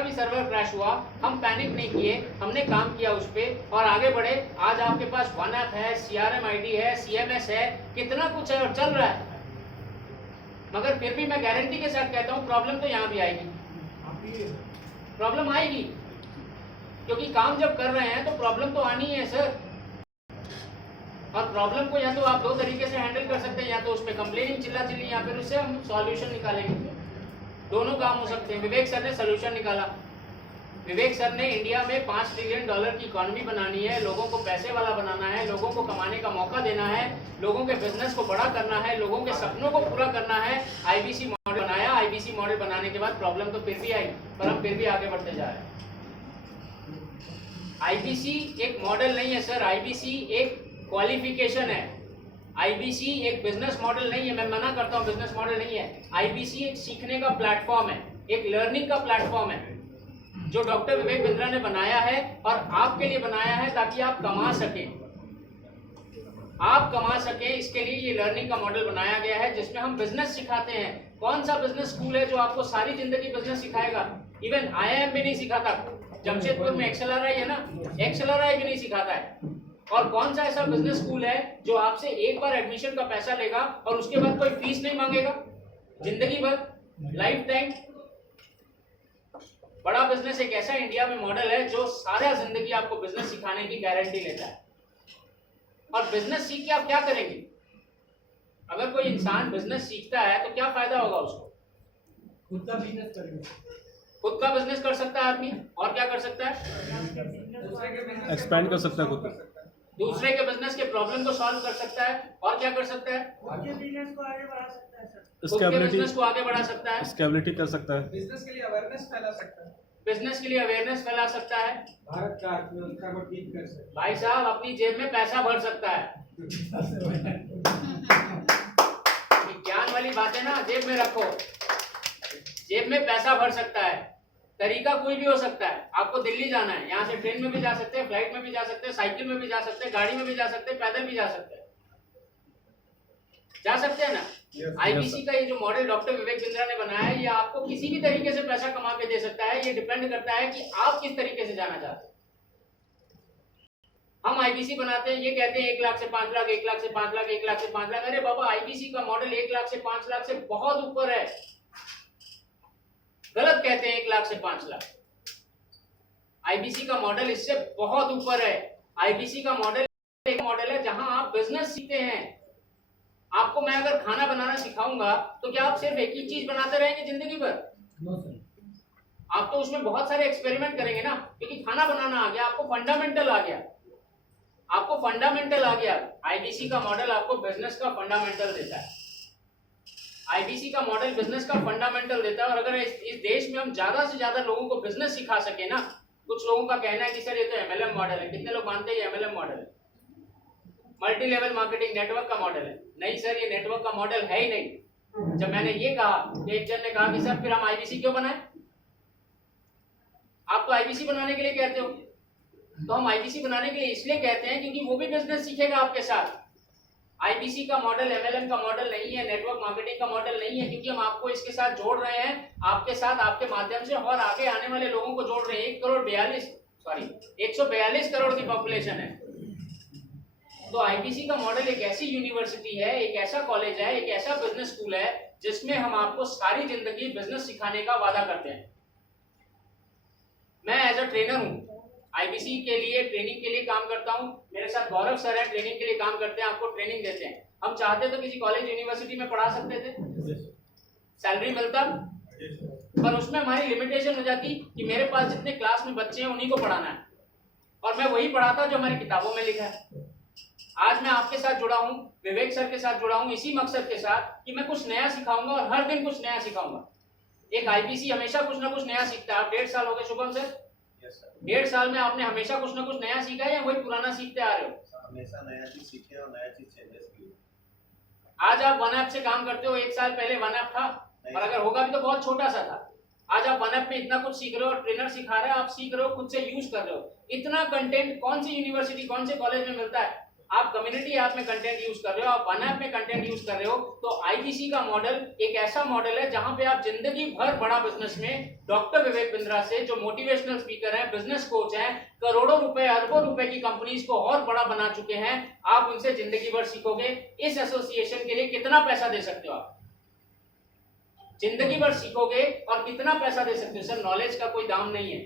हमारा भी server crash हुआ, हम पैनिक नहीं किए, हमने काम किया उस पर और आगे बढ़े। आज आपके पास वन ऐप है, CRM ID है, CMS है, कितना कुछ है और चल रहा है। मगर फिर भी मैं गारंटी के साथ कहता हूँ प्रॉब्लम तो यहाँ भी आएगी, प्रॉब्लम आएगी, क्योंकि काम जब कर रहे हैं तो प्रॉब्लम तो आनी है सर। और प्रॉब्लम को या तो आप दो तरीके से हैंडल कर सकते हैं, या तो उसमें कंप्लेनिंग चिल्ला चिल्ली, या फिर उससे हम सॉल्यूशन निकालेंगे। दोनों काम हो सकते हैं। विवेक सर ने सॉल्यूशन निकाला। विवेक सर ने इंडिया में $5 ट्रिलियन की इकॉनमी बनानी है, लोगों को पैसे वाला बनाना है, लोगों को कमाने का मौका देना है, लोगों के बिजनेस को बड़ा करना है, लोगों के सपनों को पूरा करना है। IBC मॉडल बनाया। IBC मॉडल बनाने के बाद प्रॉब्लम तो फिर भी आई, पर हम फिर भी आगे बढ़ते जा रहे हैं। IBC एक मॉडल नहीं है सर, IBC एक क्वालिफिकेशन है। IBC एक बिजनेस मॉडल नहीं है, मैं मना करता हूँ, बिजनेस मॉडल नहीं है। IBC एक सीखने का प्लेटफॉर्म है, एक लर्निंग का प्लेटफॉर्म है, जो डॉक्टर विवेक बिंद्रा ने बनाया है और आपके लिए बनाया है, ताकि आप कमा सकें, आप कमा सकें। इसके लिए ये लर्निंग का मॉडल बनाया गया है, जिसमें हम बिजनेस सिखाते हैं। कौन सा बिजनेस स्कूल है जो आपको सारी जिंदगी बिजनेस सिखाएगा? इवन IIM भी नहीं सिखाता। जमशेदपुर में XLRI है ना, XLRI भी नहीं सिखाता है। और कौन सा ऐसा बिजनेस स्कूल है जो आपसे एक बार एडमिशन का पैसा लेगा और उसके बाद कोई फीस नहीं मांगेगा जिंदगी भर, लाइफ टाइम? बड़ा बिजनेस एक ऐसा इंडिया में मॉडल है जो सारा जिंदगी आपको बिजनेस सिखाने की गारंटी लेता है। और बिजनेस सीख के आप क्या करेंगे? अगर कोई इंसान बिजनेस सीखता है तो क्या फायदा होगा उसको? खुद का बिजनेस करेंगे, खुद का बिजनेस कर सकता है आदमी, और क्या कर सकता है? एक्सपैंड कर सकता है खुद का, दूसरे के बिजनेस के प्रॉब्लम को सॉल्व कर सकता है, और क्या कर सकता है? आगे बिजनेस को आगे बढ़ा सकता है सर, खुद के बिजनेस को आगे बढ़ा सकता है, स्केलेबिलिटी कर सकता है, बिजनेस के लिए अवेयरनेस फैला सकता है, बिजनेस के लिए अवेयरनेस फैला सकता है, भारत का अर्थव्यवस्था को ठीक कर सकता है। भाई साहब अपनी जेब में पैसा भर सकता है। ज्ञान वाली बातें ना जेब में रखो, जेब में पैसा भर सकता है। तरीका कोई भी हो सकता है। आपको दिल्ली जाना है, यहाँ से ट्रेन में भी जा सकते हैं, फ्लाइट में भी जा सकते हैं, साइकिल में भी जा सकते हैं, गाड़ी में भी जा सकते हैं, पैदल भी जा सकते हैं, जा सकते हैं ना। IBC का ये जो मॉडल डॉक्टर विवेक बिंद्रा ने बनाया है, ये आपको किसी भी तरीके से पैसा कमा के दे सकता है। ये डिपेंड करता है कि आप किस तरीके से जाना चाहते हैं। हम IBC बनाते हैं, ये कहते हैं 1 लाख से 5 लाख, 1 लाख से 5 लाख, 1 लाख से 5 लाख। अरे बाबा, IBC का मॉडल 1 लाख से 5 लाख से बहुत ऊपर है। गलत कहते हैं 1 लाख से 5 लाख। IBC का मॉडल इससे बहुत ऊपर है। IBC का मॉडल एक मॉडल है जहां आप बिजनेस सीखते हैं। आपको मैं अगर खाना बनाना सिखाऊंगा तो क्या आप सिर्फ एक ही चीज बनाते रहेंगे जिंदगी भर? आप तो उसमें बहुत सारे एक्सपेरिमेंट करेंगे ना, क्योंकि खाना बनाना आ गया, आपको फंडामेंटल आ गया, आपको फंडामेंटल आ गया। IBC का मॉडल आपको बिजनेस का फंडामेंटल देता है। IBC का मॉडल बिजनेस का फंडामेंटल देता है। और अगर इस देश में हम ज्यादा से ज्यादा लोगों को बिजनेस सिखा सके ना, कुछ लोगों का कहना है कि सर ये तो MLM मॉडल है। कितने लोग मानते हैं ये MLM मॉडल है? मल्टी लेवल मार्केटिंग नेटवर्क का मॉडल है। नहीं सर, ये नेटवर्क का मॉडल है ही नहीं। जब मैंने ये कहा तो एक जन ने कहा कि सर फिर हम IBC क्यों बनाए? आप तो IBC बनाने के लिए कहते हो। तो हम IBC बनाने के लिए इसलिए कहते हैं क्योंकि वो भी बिजनेस सीखेगा आपके साथ। IBC का मॉडल MLM का मॉडल नहीं है, नेटवर्क मार्केटिंग का मॉडल नहीं है, क्योंकि हम आपको इसके साथ जोड़ रहे हैं, आपके साथ, आपके माध्यम से, और आगे आने वाले लोगों को जोड़ रहे हैं। 142 करोड़ की पॉपुलेशन है। तो IBC का मॉडल एक ऐसी यूनिवर्सिटी है, एक ऐसा कॉलेज है, एक ऐसा बिजनेस स्कूल है जिसमें हम आपको सारी जिंदगी बिजनेस सिखाने का वादा करते हैं। मैं एज अ ट्रेनर हूँ, IBC के लिए ट्रेनिंग के लिए काम करता हूँ। मेरे साथ गौरव सर है, ट्रेनिंग के लिए काम करते हैं, आपको ट्रेनिंग देते हैं। हम चाहते तो किसी कॉलेज यूनिवर्सिटी में पढ़ा सकते थे, सैलरी मिलता, पर उसमें हमारी लिमिटेशन हो जाती कि मेरे पास जितने क्लास में बच्चे हैं उन्हीं को पढ़ाना है, और मैं वही पढ़ाता जो हमारी किताबों में लिखा है। आज मैं आपके साथ जुड़ा हूँ, विवेक सर के साथ जुड़ा हूँ, इसी मकसद के साथ कि मैं कुछ नया सिखाऊंगा और हर दिन कुछ नया सिखाऊंगा। एक IBC हमेशा कुछ ना कुछ नया सीखता है। आप 1.5 साल हो गए शुभम सर? 1.5 साल में आपने हमेशा कुछ ना कुछ नया सीखा है या वही पुराना सीखते आ रहे हो? हमेशा नया चीज सीखे और नया चीज चेंजेस किए। आज आप वन ऐप से काम करते हो, 1 साल पहले वन ऐप था, और अगर होगा भी तो बहुत छोटा सा था। आज आप वन ऐप में इतना कुछ सीख रहे हो, और ट्रेनर सिखा रहा है, आप सीख रहे हो, खुद से यूज कर रहे हो। इतना कंटेंट कौन सी यूनिवर्सिटी, कौन से कॉलेज में मिलता है? आप कम्युनिटी ऐप में कंटेंट यूज कर रहे हो, आप वन ऐप में कंटेंट यूज कर रहे हो, तो आईबीसी का मॉडल एक ऐसा मॉडल है जहां पे आप जिंदगी भर बड़ा बिजनेस में डॉक्टर विवेक बिंद्रा से, जो मोटिवेशनल स्पीकर हैं, बिजनेस कोच हैं, करोड़ों रुपए अरबों रुपए की कंपनीज को और बड़ा बना चुके हैं, आप उनसे जिंदगी भर सीखोगे। इस एसोसिएशन के लिए कितना पैसा दे सकते हो आप? जिंदगी भर सीखोगे और कितना पैसा दे सकते हो? सर नॉलेज का कोई दाम नहीं है,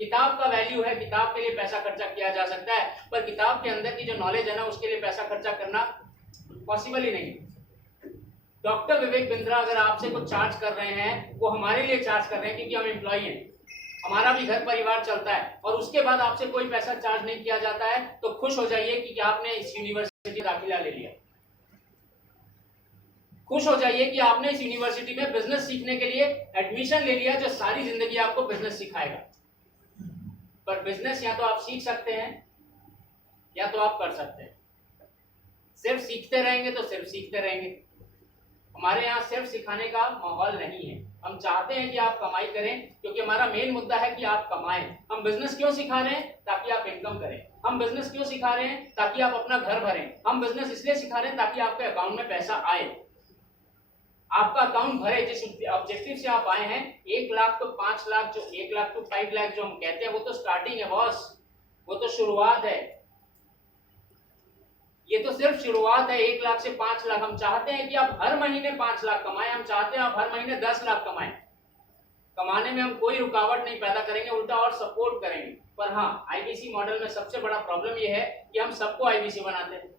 किताब का वैल्यू है, किताब के लिए पैसा खर्चा किया जा सकता है, पर किताब के अंदर की जो नॉलेज है ना, उसके लिए पैसा खर्चा करना पॉसिबल ही नहीं। डॉक्टर विवेक बिंद्रा अगर आपसे कुछ चार्ज कर रहे हैं, वो हमारे लिए चार्ज कर रहे हैं क्योंकि हम एम्प्लॉय हैं, हमारा भी घर परिवार चलता है, और उसके बाद आपसे कोई पैसा चार्ज नहीं किया जाता है, तो खुश हो जाइए कि आपने इस यूनिवर्सिटी दाखिला ले लिया। खुश हो जाइए कि आपने इस यूनिवर्सिटी में बिजनेस सीखने के लिए एडमिशन ले लिया, जो सारी जिंदगी आपको बिजनेस सिखाएगा। पर बिजनेस या तो आप सीख सकते हैं या तो आप कर सकते हैं। सिर्फ सीखते रहेंगे तो सिर्फ सीखते रहेंगे। हमारे यहाँ सिर्फ सिखाने का माहौल नहीं है। हम चाहते हैं कि आप कमाई करें, क्योंकि हमारा मेन मुद्दा है कि आप कमाएं। हम बिजनेस क्यों सिखा रहे हैं? ताकि आप इनकम करें। हम बिजनेस क्यों सिखा रहे हैं? ताकि आप अपना घर भरें। हम बिजनेस इसलिए सिखा रहे हैं ताकि आपके अकाउंट में पैसा आए, आपका अकाउंट भरे। जिस ऑब्जेक्टिव से आप आए हैं, 1 लाख तो 5 लाख, जो 1 लाख तो 5 लाख जो हम कहते हैं, वो तो स्टार्टिंग है बॉस, वो तो शुरुआत है। ये तो सिर्फ शुरुआत है। 1 लाख से 5 लाख। हम चाहते हैं कि आप हर महीने 5 लाख कमाएं, हम चाहते हैं आप हर महीने 10 लाख कमाएं। कमाने में हम कोई रुकावट नहीं पैदा करेंगे, उल्टा और सपोर्ट करेंगे। पर हाँ, आईबीसी मॉडल में सबसे बड़ा प्रॉब्लम ये है कि हम सबको आईबीसी बनाते हैं।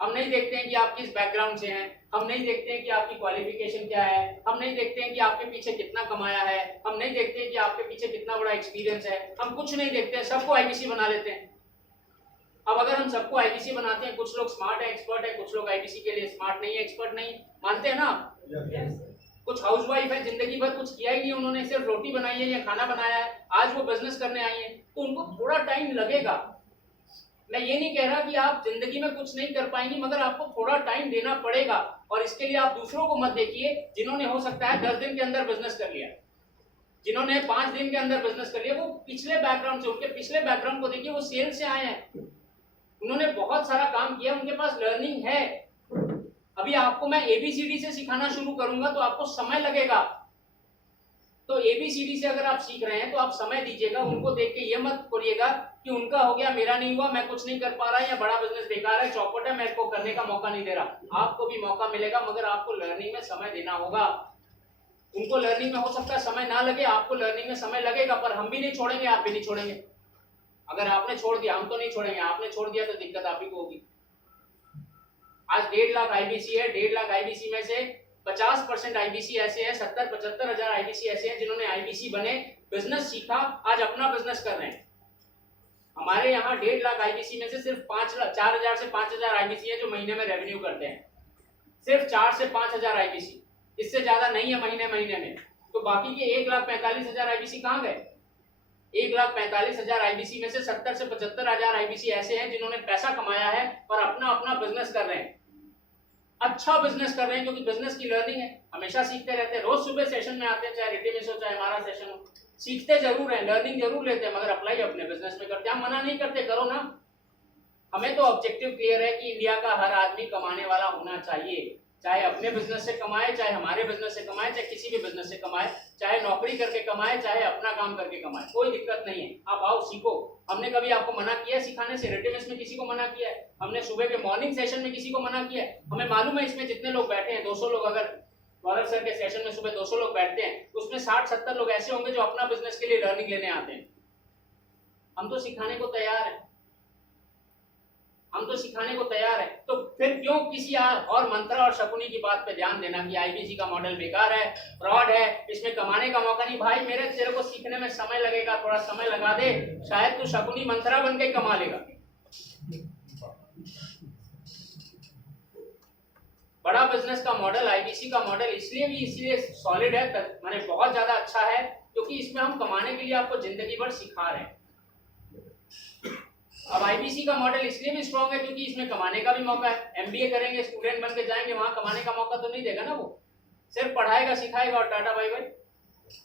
हम नहीं देखते हैं कि आप किस बैकग्राउंड से हैं, हम नहीं देखते हैं कि आपकी क्वालिफिकेशन क्या है, हम नहीं देखते हैं कि आपके पीछे कितना कमाया है, हम नहीं देखते हैं कि आपके पीछे कितना बड़ा एक्सपीरियंस है, हम कुछ नहीं देखते हैं, सबको आईबीसी बना लेते हैं। अब अगर हम सबको आईबीसी बनाते हैं, कुछ लोग स्मार्ट है, एक्सपर्ट है, कुछ लोग आईबीसी के लिए स्मार्ट नहीं है, एक्सपर्ट नहीं, मानते हैं ना आप? कुछ हाउसवाइफ है, जिंदगी भर कुछ किया ही नहीं उन्होंने, सिर्फ रोटी बनाई है या खाना बनाया है, आज वो बिजनेस करने आई है, तो उनको थोड़ा टाइम लगेगा। मैं ये नहीं कह रहा कि आप जिंदगी में कुछ नहीं कर पाएंगी, मगर आपको थोड़ा टाइम देना पड़ेगा। और इसके लिए आप दूसरों को मत देखिए जिन्होंने हो सकता है 10 दिन के अंदर बिजनेस कर लिया, जिन्होंने 5 दिन के अंदर बिजनेस कर लिया, वो पिछले बैकग्राउंड से, उनके पिछले बैकग्राउंड को देखिए, वो सेल्स से आए हैं, उन्होंने बहुत सारा काम किया, उनके पास लर्निंग है। अभी आपको मैं एबीसीडी से सिखाना शुरू करूंगा तो आपको समय लगेगा। तो एबीसीडी से अगर आप सीख रहे हैं तो आप समय दीजिएगा, उनको देख के ये मत करिएगा कि उनका हो गया मेरा नहीं हुआ, मैं कुछ नहीं कर पा रहा, या बड़ा बिजनेस बेकार है, चौपट है, मेरे को करने का मौका नहीं दे रहा। आपको भी मौका मिलेगा, मगर आपको लर्निंग में समय देना होगा। उनको लर्निंग में हो सकता है समय ना लगे, आपको लर्निंग में समय लगेगा, पर हम भी नहीं छोड़ेंगे, आप भी नहीं छोड़ेंगे। अगर आपने छोड़ दिया, हम तो नहीं छोड़ेंगे, आपने छोड़ दिया तो दिक्कत आप ही को होगी। आज 1.5 लाख आईबीसी है, 1.5 लाख आईबीसी में से 50% आईबीसी ऐसे हैं, 70-75 हजार आईबीसी ऐसे हैं जिन्होंने आईबीसी बने, बिजनेस सीखा, आज अपना बिजनेस कर रहे हैं। हमारे यहाँ 1.5 लाख आईबीसी में से सिर्फ 4,000 से 5,000 आईबीसी है जो महीने में रेवेन्यू करते हैं, सिर्फ 4 से 5,000 आईबीसी, इससे ज्यादा नहीं है महीने में। तो बाकी के 1,45,000 आईबीसी कहाँ गए? 1,45,000 आईबीसी में से 70 से 75 हजार आईबीसी ऐसे हैं जिन्होंने पैसा कमाया है और अपना अपना बिजनेस कर रहे हैं, अच्छा बिजनेस कर रहे हैं, क्योंकि बिजनेस की लर्निंग है, हमेशा सीखते रहते हैं। रोज सुबह सेशन में आते हैं, चाहे रिटेमिस हो चाहे हमारा सेशन हो, सीखते जरूर हैं, लर्निंग जरूर लेते हैं, मगर अप्लाई अपने बिजनेस में करते हैं। हम मना नहीं करते, करो ना। हमें तो ऑब्जेक्टिव क्लियर है कि इंडिया का हर आदमी कमाने वाला होना चाहिए, चाहे अपने बिजनेस से कमाए, चाहे हमारे बिजनेस से कमाए, चाहे किसी भी बिजनेस से कमाए, चाहे नौकरी करके कमाए, चाहे अपना काम करके कमाए, कोई दिक्कत नहीं है। आप आओ, सीखो। हमने कभी आपको मना किया है सिखाने से? रिटेमिस में किसी को मना किया है? हमने सुबह के मॉर्निंग सेशन में किसी को मना किया है? हमें मालूम है इसमें जितने लोग बैठे हैं, 200 लोग, अगर गौरव सर के सेशन में सुबह 200 लोग बैठते हैं, उसमें 60-70 लोग ऐसे होंगे जो अपना बिजनेस के लिए लर्निंग लेने आते हैं। हम तो सिखाने को तैयार हैं, हम तो सिखाने को तैयार है। तो फिर क्यों किसी और मंत्रा और शकुनी की बात पे ध्यान देना कि आईबीसी का मॉडल बेकार है, फ्रॉड है, इसमें कमाने का मौका नहीं। भाई तेरे को सीखने में समय लगेगा, थोड़ा समय लगा दे, शायद तू शकुनी मंत्रा बन के कमा लेगा। बड़ा बिजनेस का मॉडल, आईबीसी का मॉडल इसलिए सॉलिड है, माने बहुत ज्यादा अच्छा है, क्योंकि इसमें हम कमाने के लिए आपको जिंदगी भर सिखा रहे हैं। अब आईबीसी का मॉडल इसलिए भी स्ट्रॉन्ग है क्योंकि इसमें कमाने का भी मौका है। एमबीए करेंगे, स्टूडेंट बन के जाएंगे, वहां कमाने का मौका तो नहीं देगा ना, वो सिर्फ पढ़ाएगा, सिखाएगा और टाटा बाय बाय।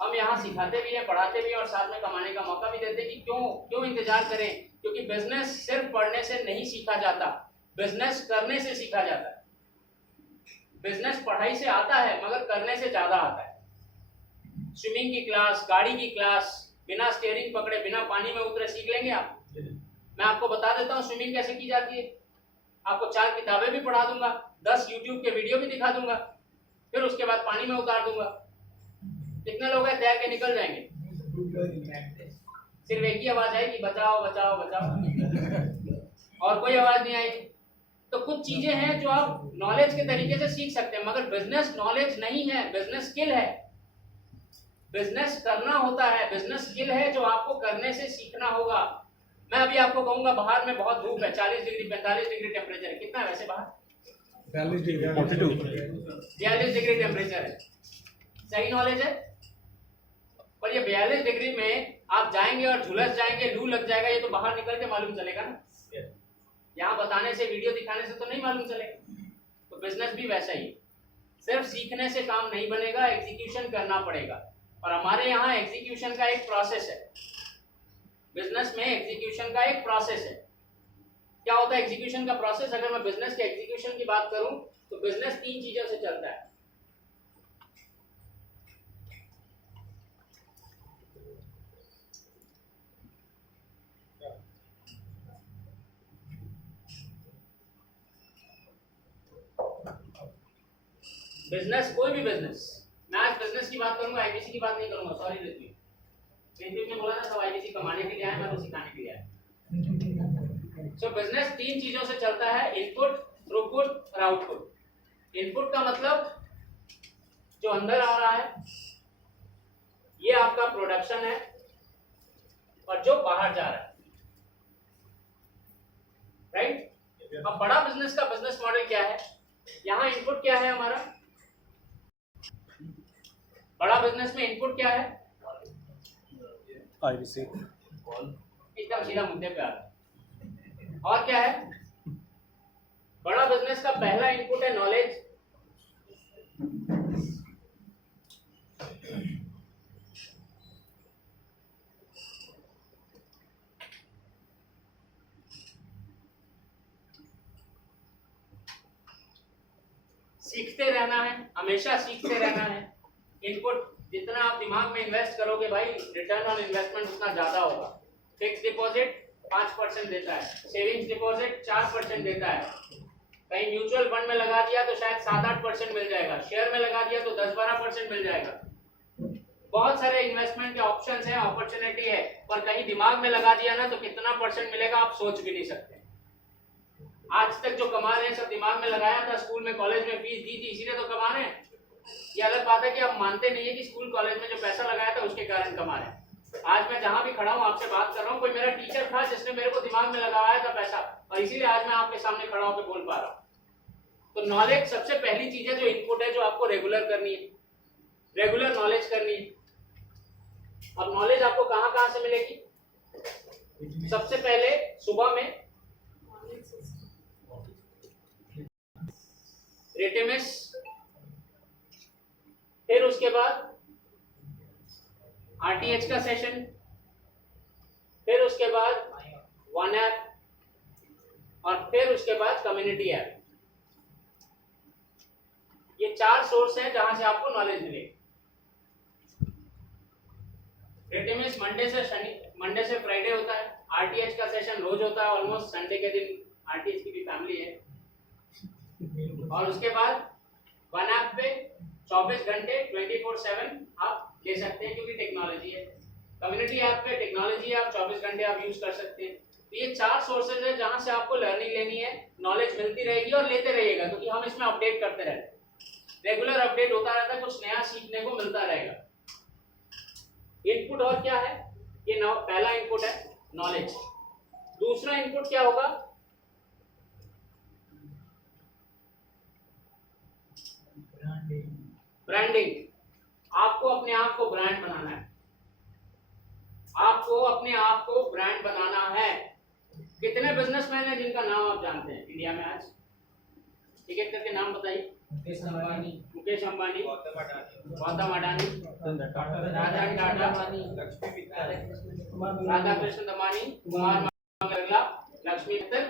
हम यहाँ सिखाते भी हैं, पढ़ाते भी हैं और साथ में कमाने का मौका भी देते हैं कि क्यों इंतजार करें, क्योंकि बिजनेस सिर्फ पढ़ने से नहीं सीखा जाता, बिजनेस करने से सीखा जाता है। बिजनेस पढ़ाई से आता है मगर करने से ज्यादा आता है। स्विमिंग की क्लास, गाड़ी की क्लास, बिना स्टीयरिंग पकड़े, बिना पानी में उतरे सीख लेंगे आप? मैं आपको बता देता हूँ स्विमिंग कैसे की जाती है, आपको 4 किताबें भी पढ़ा दूंगा, 10 यूट्यूब के वीडियो भी दिखा दूंगा, फिर उसके बाद पानी में उतार दूंगा। कितने लोग हैं तैर के निकल जाएंगे? सिर्फ एक ही आवाज आएगी, बचाओ बचाओ बचाओ, और कोई आवाज नहीं आएगी। तो कुछ चीजें हैं जो आप नॉलेज के तरीके से सीख सकते हैं, मगर बिजनेस नॉलेज नहीं है, बिजनेस स्किल है। बिजनेस करना होता है, बिजनेस स्किल है जो आपको करने से सीखना होगा। मैं अभी आपको कहूंगा बाहर में बहुत धूप है, 40 डिग्री 45 डिग्री टेम्परेचर है, कितना है वैसे बाहर? 42 42 डिग्री टेम्परेचर है। सही नॉलेज है? पर ये 42 डिग्री में आप जाएंगे और झुलस जाएंगे, लू लग जाएगा, ये तो बाहर निकल के मालूम चलेगा ना। यहाँ बताने से, वीडियो दिखाने से तो नहीं मालूम चलेगा। तो बिजनेस भी वैसा ही, सिर्फ सीखने से काम नहीं बनेगा, एग्जीक्यूशन करना पड़ेगा। और हमारे यहाँ एग्जीक्यूशन का एक प्रोसेस है, बिजनेस में एग्जीक्यूशन का एक प्रोसेस है। क्या होता है एग्जीक्यूशन का प्रोसेस? अगर मैं बिजनेस के एग्जीक्यूशन की बात करूं तो बिजनेस 3 चीजों से चलता है। बिजनेस, कोई भी बिजनेस, मैं आज बिजनेस की बात करूंगा, आईबीसी की बात नहीं करूंगा, सॉरी रितवी ने बोला ना सब आईबीसी कमाने के लिए आए, मैं तो सिखाने के लिए आया। सो बिजनेस 3 चीजों से चलता है, इनपुट, थ्रूपुट और आउटपुट। इनपुट का मतलब जो अंदर आ रहा है, ये आपका प्रोडक्शन है, और जो बाहर जा रहा है, राइट? अब बड़ा बिजनेस का बिजनेस मॉडल क्या है? यहाँ इनपुट क्या है हमारा? बड़ा बिजनेस में इनपुट क्या है? आईबीसी। एकदम सीधा मुद्दे पे आ रहा है। और क्या है? बड़ा बिजनेस का पहला इनपुट है नॉलेज, सीखते रहना है, हमेशा सीखते रहना है। इनपुट जितना आप दिमाग में इन्वेस्ट करोगे भाई, रिटर्न ऑन इन्वेस्टमेंट उतना ज्यादा होगा। फिक्स डिपॉजिट 5% देता है, सेविंग्स डिपॉजिट 4% देता है, कहीं म्यूचुअल फंड में लगा दिया तो शायद 7-8% मिल जाएगा, शेयर में लगा दिया तो 10-12% मिल जाएगा। बहुत सारे इन्वेस्टमेंट के ऑप्शंस हैं, अपॉर्चुनिटी है, पर कहीं दिमाग में लगा दिया ना तो कितना परसेंट मिलेगा आप सोच भी नहीं सकते। आज तक जो कमा रहे हैं सब दिमाग में लगाया था, स्कूल में कॉलेज में फीस दी थी इसीलिए तो कमा रहे हैं। ये अलग बात है कि आप मानते नहीं है कि स्कूल कॉलेज में जो पैसा लगाया था उसके कारण कमा रहे हैं। आज मैं जहां भी खड़ा हूं आपसे बात कर रहा हूं, कोई मेरा टीचर था जिसने मेरे को दिमाग में लगाया था पैसा, और इसीलिए आज मैं आपके सामने खड़ा होकर बोल पा रहा हूं। तो नॉलेज सबसे पहली चीज है जो इनपुट है, जो आपको रेगुलर करनी है, रेगुलर नॉलेज करनी है। और नॉलेज आपको कहां कहां से मिलेगी? सबसे पहले सुबह में रेटेमिस, फिर उसके बाद आरटीएच का सेशन, फिर उसके बाद वन ऐप, और फिर उसके बाद कम्युनिटी ऐप। ये 4 सोर्स हैं जहां से आपको नॉलेज मिलेगी। रेटेमिस मंडे से फ्राइडे होता है, आरटीएच का सेशन रोज होता है, ऑलमोस्ट संडे के दिन आरटीएच की भी फैमिली है। और उसके बाद वन ऐप पे 24 घंटे 24/7 आप ले सकते हैं क्योंकि टेक्नोलॉजी है। कम्युनिटी ऐप पे टेक्नोलॉजी है, आप 24 घंटे आप यूज कर सकते हैं। तो ये 4 सोर्सेज है जहां से आपको लर्निंग लेनी है, नॉलेज मिलती रहेगी और लेते रहिएगा, क्योंकि हम इसमें अपडेट करते रहते हैं, रेगुलर अपडेट होता रहता है, कुछ नया सीखने को मिलता रहेगा। इनपुट और क्या है? ये पहला इनपुट है नॉलेज। दूसरा इनपुट क्या होगा? ब्रांडिंग। आपको अपने आप को ब्रांड बनाना है, आपको अपने आप को ब्रांड बनाना है। कितने बिजनेसमैन हैं जिनका नाम आप जानते हैं इंडिया में आज? एक एक करके नाम बताइए। Mukesh Ambani, Mukesh Ambani, Gautam Adani, Gautam Adani, Ratan Tata, Lakshmi Mittal, Radha Krishna Damani, Kumar Mangla, Lakshmi Mittal,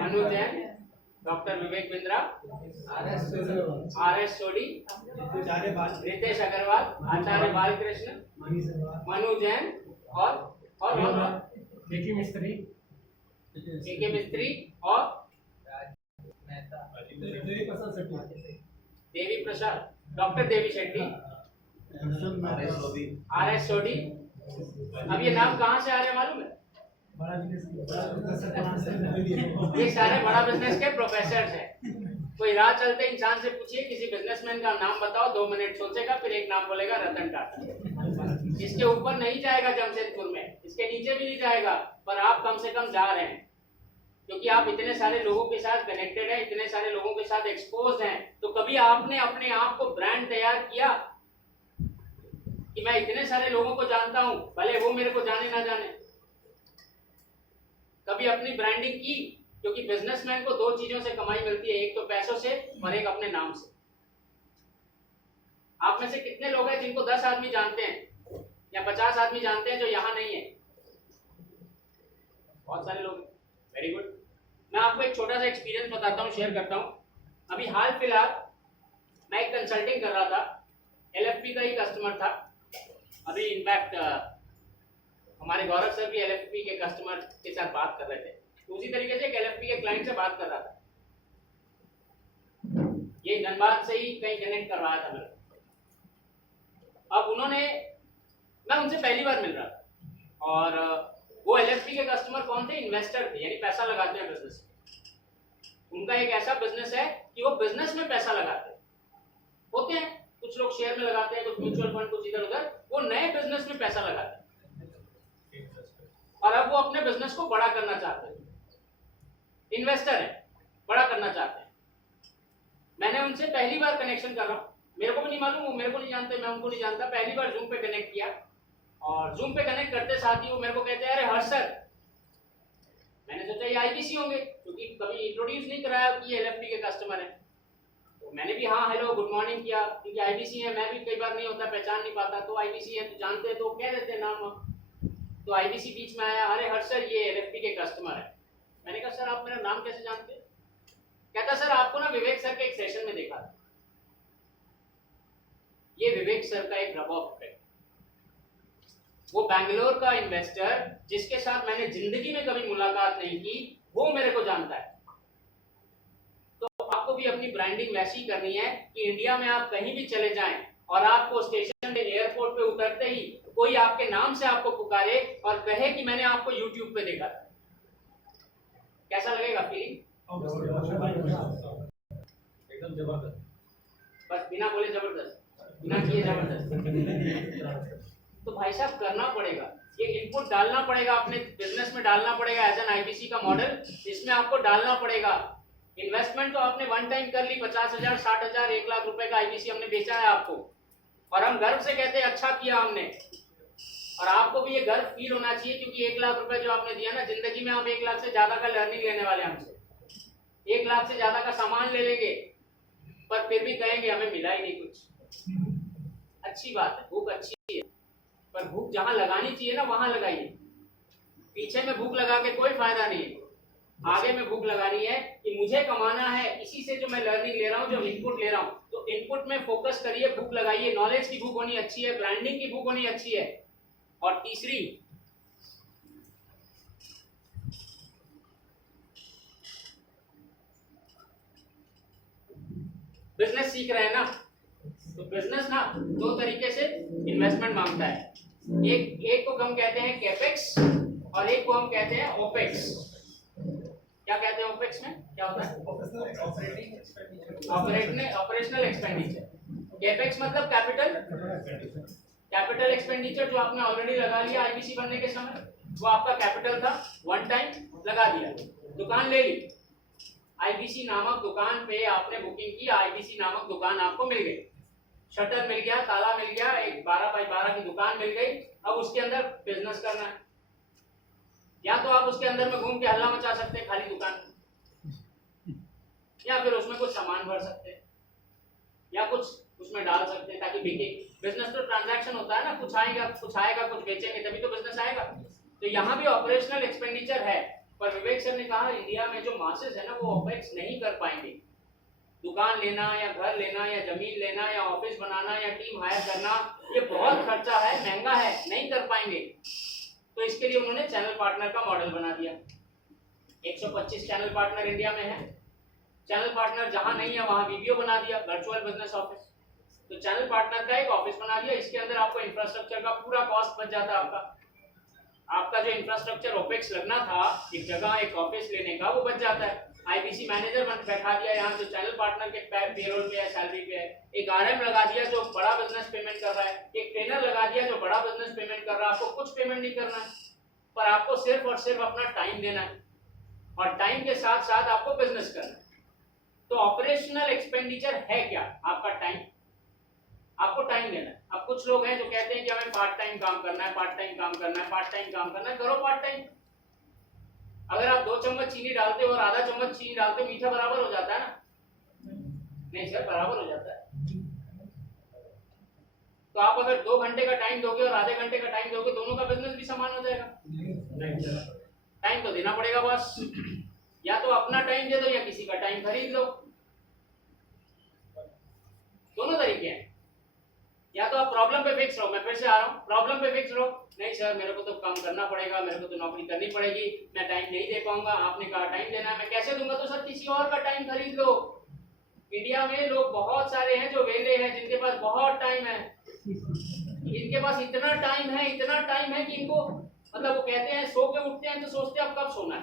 Manu Jain, doctor Vivek Bindra, R S सोडी, रितेश अग्रवाल, आचार्य बालकृष्ण, मनु जैन और केके मिस्त्री, के मिस्त्री और Devi Prasad, doctor Devi Shetty, R S सोडी। अब ये नाम कहाँ से आ रहे हैं मालूम है? ये सारे बड़ा बिजनेस के प्रोफेसर हैं। कोई राह चलते इंसान से पूछिए किसी बिजनेसमैन का नाम बताओ, 2 मिनट सोचेगा, फिर एक नाम बोलेगा रतन टाटा। इसके ऊपर नहीं जाएगा जमशेदपुर में, इसके नीचे भी नहीं जाएगा, पर आप कम से कम जा रहे हैं क्योंकि आप इतने सारे लोगों के साथ कनेक्टेड हैं, इतने सारे लोगों के साथ एक्सपोज हैं। तो कभी आपने अपने आप को ब्रांड तैयार किया कि मैं इतने सारे लोगों को जानता हूं, भले वो मेरे को जाने ना जाने? कभी अपनी ब्रांडिंग की? क्योंकि बिजनेसमैन को 2 चीजों से कमाई मिलती है, एक तो पैसों से और एक अपने नाम से। आप में से कितने लोग हैं जिनको 10 आदमी जानते हैं या 50 आदमी जानते हैं जो यहाँ नहीं है? बहुत सारे लोग। Very good. मैं आपको एक छोटा सा एक्सपीरियंस बताता हूँ, शेयर करता हूँ। अभी हाल फिलहाल मैं एक कंसल्टिंग कर रहा था, LFP का ही कस्टमर था। अभी इनफैक्ट हमारे गौरव सर भी LFP के कस्टमर के साथ बात कर रहे थे, तो उसी तरीके से एक LFP के क्लाइंट से बात कर रहा था। ये धनबाद से ही कहीं कनेक्ट करवाया था मेरे। अब मैं उनसे पहली बार मिल रहा था और वो LFP के कस्टमर कौन थे? इन्वेस्टर थे, यानी पैसा लगाते हैं बिजनेस में। उनका एक ऐसा बिजनेस है कि वो बिजनेस में पैसा लगाते हैं। होते हैं कुछ लोग शेयर में लगाते हैं, कुछ म्यूचुअल फंड, कुछ इधर उधर, वो नए बिजनेस में पैसा लगाते हैं और अब वो अपने बिजनेस को बड़ा करना चाहते हैं। इन्वेस्टर है, बड़ा करना चाहते हैं। मैंने उनसे पहली बार कनेक्शन कर रहा हूँ, मेरे को भी नहीं मालूम, वो मेरे को नहीं जानते, मैं उनको नहीं जानता। पहली बार जूम पे कनेक्ट किया और जूम पे कनेक्ट करते साथ ही वो मेरे को कहते हैं, अरे हर्ष सर। मैंने सोचा ये IBC होंगे क्योंकि कभी इंट्रोड्यूस नहीं कराया कि ये LFP के कस्टमर है। तो मैंने भी हाँ हेलो गुड मॉर्निंग किया, क्योंकि IBC है, मैं भी कई बार नहीं होता, पहचान नहीं पाता, तो IBC है तो जानते हैं तो कह देते हैं नाम। तो IBC बीच में आया, अरे हर्ष सर ये LFP के कस्टमर है। मैंने कहा सर आप मेरा नाम कैसे जानते हैं? कहता सर आपको ना विवेक सर के एक सेशन में देखा था। ये विवेक सर का एक रब ऑफ इफेक्ट। वो बैंगलोर का इन्वेस्टर जिसके साथ मैंने जिंदगी में कभी मुलाकात नहीं की, वो मेरे को जानता है। तो आपको भी अपनी ब्रांडिंग वैसी ही करनी है कि इंडिया में आप कहीं भी चले जाएं और आपको स्टेशन पे, एयरपोर्ट पे उतरते ही कोई आपके नाम से आपको पुकारे और कहे कि मैंने आपको YouTube पे देखा था। कैसा लगेगा फीलिंग? एकदम जबरदस्त। बस बिना बोले जबरदस्त, बिना किए जबरदस्त। तो भाई साहब करना पड़ेगा, ये इनपुट डालना पड़ेगा, अपने बिजनेस में डालना पड़ेगा एज एन IBC का मॉडल। इसमें आपको डालना पड़ेगा। इन्वेस्टमेंट तो आपने वन टाइम कर ली, 50,000, 60,000, 1 लाख रुपए का IBC हमने बेचा है आपको, और हम गर्व से कहते हैं अच्छा किया हमने। और आपको भी ये गर्व फील होना चाहिए क्योंकि 1 लाख रुपए जो आपने दिया ना, जिंदगी में आप 1 लाख से ज्यादा का लर्निंग लेने वाले हमसे। 1 लाख से ज्यादा का सामान ले लेंगे पर फिर भी कहेंगे हमें मिला ही नहीं कुछ। अच्छी बात है, भूख अच्छी है, पर भूख जहां लगानी चाहिए ना वहां लगाइए। पीछे में भूख लगा के कोई फायदा नहीं है, आगे में भूख लगानी है कि मुझे कमाना है, इसी से जो मैं लर्निंग ले रहा हूँ, जो इनपुट ले रहा हूँ, तो इनपुट में फोकस करिए, भूख लगाइए। नॉलेज की भूख होनी अच्छी है, ब्रांडिंग की भूख होनी अच्छी है। और तीसरी, बिजनेस सीख रहे हैं ना, तो बिजनेस ना 2 तरीके से इन्वेस्टमेंट मांगता है। एक को हम कहते हैं कैपेक्स और एक को हम कहते हैं ओपेक्स। क्या कहते हैं ओपेक्स में? क्या होता है? Operational expenditure. कैपेक्स मतलब कैपिटल एक्सपेंडिचर जो आपने ऑलरेडी लगा लिया IBC बनने के समय, वो आपका कैपिटल था, वन टाइम लगा दिया, दुकान ले ली, IBC नामक दुकान पे आपने बुकिंग की, IBC नामक दुकान आपको मिल गई, शटर मिल गया, ताला मिल गया, एक 12x12 की दुकान मिल गई। अब उसके अंदर बिजनेस करना है, या तो आप उसके अंदर में घूम के हल्ला मचा सकते हैं खाली दुकान, या फिर उसमें कुछ सामान भर सकते हैं या कुछ उसमें डाल सकते हैं ताकि बिके। बिजनेस तो ट्रांजैक्शन होता है ना, कुछ आएगा कुछ बेचेंगे तभी तो बिजनेस आएगा। तो यहाँ भी ऑपरेशनल एक्सपेंडिचर है, पर विवेक सर ने कहा इंडिया में जो मासेस है ना वो ऑपेक्स नहीं कर पाएंगे। दुकान लेना या घर लेना या जमीन लेना या ऑफिस बनाना या टीम हायर करना, ये बहुत खर्चा है, महंगा है, नहीं कर पाएंगे। तो इसके लिए उन्होंने चैनल पार्टनर का मॉडल बना दिया। 125 चैनल पार्टनर इंडिया में है। चैनल पार्टनर जहां नहीं है वहां वीबीओ बना दिया, वर्चुअल बिजनेस ऑफिस। तो चैनल पार्टनर का एक ऑफिस बना दिया, इसके अंदर आपको इंफ्रास्ट्रक्चर का पूरा कॉस्ट बच जाता है। आपका जो इंफ्रास्ट्रक्चर ओपेक्स लगना था एक जगह एक ऑफिस लेने का, वो बच जाता है। आईबीसी मैनेजर बैठा दिया यहाँ जो चैनल पार्टनर के पेरोल पे है, सैलरी पे है। एक आरएम लगा दिया जो बड़ा बिजनेस पेमेंट कर रहा है, एक ट्रेनर लगा दिया जो बड़ा बिजनेस पेमेंट कर रहा है। आपको कुछ पेमेंट नहीं करना है, पर आपको सिर्फ और सिर्फ अपना टाइम देना है, और टाइम के साथ साथ आपको बिजनेस करना है। तो ऑपरेशनल एक्सपेंडिचर है क्या? आपका टाइम, आपको टाइम देना है। अब कुछ लोग हैं जो कहते हैं कि हमें पार्ट टाइम काम करना है, पार्ट टाइम काम करना है, पार्ट टाइम काम करना है। करो पार्ट टाइम। अगर आप 2 चम्मच चीनी डालते हो और आधा चम्मच चीनी डालते हो, मीठा बराबर हो जाता है ना? नहीं सर, बराबर हो जाता है। तो आप अगर 2 घंटे का टाइम दोगे और आधे घंटे का टाइम दोगे, दोनों का बिजनेस भी समान हो जाएगा। टाइम तो देना पड़ेगा बस, या तो अपना टाइम दे दो या किसी का टाइम खरीद लो। दोनों तरीके हैं। या तो आप प्रॉब्लम पे फिक्स रहो, मैं फिर से आ रहा हूँ, प्रॉब्लम पे फिक्स रहो, नहीं सर मेरे को तो काम करना पड़ेगा, मेरे को तो नौकरी करनी पड़ेगी, मैं टाइम नहीं दे पाऊंगा, आपने कहा टाइम देना है, मैं कैसे दूंगा? तो सर किसी और का टाइम खरीद लो। इंडिया में लोग बहुत सारे हैं जो वेले हैं, जिनके पास बहुत टाइम है। इनके पास इतना टाइम है कि इनको मतलब वो कहते हैं सो के उठते हैं तो सोचते हैं अब कब सोना है।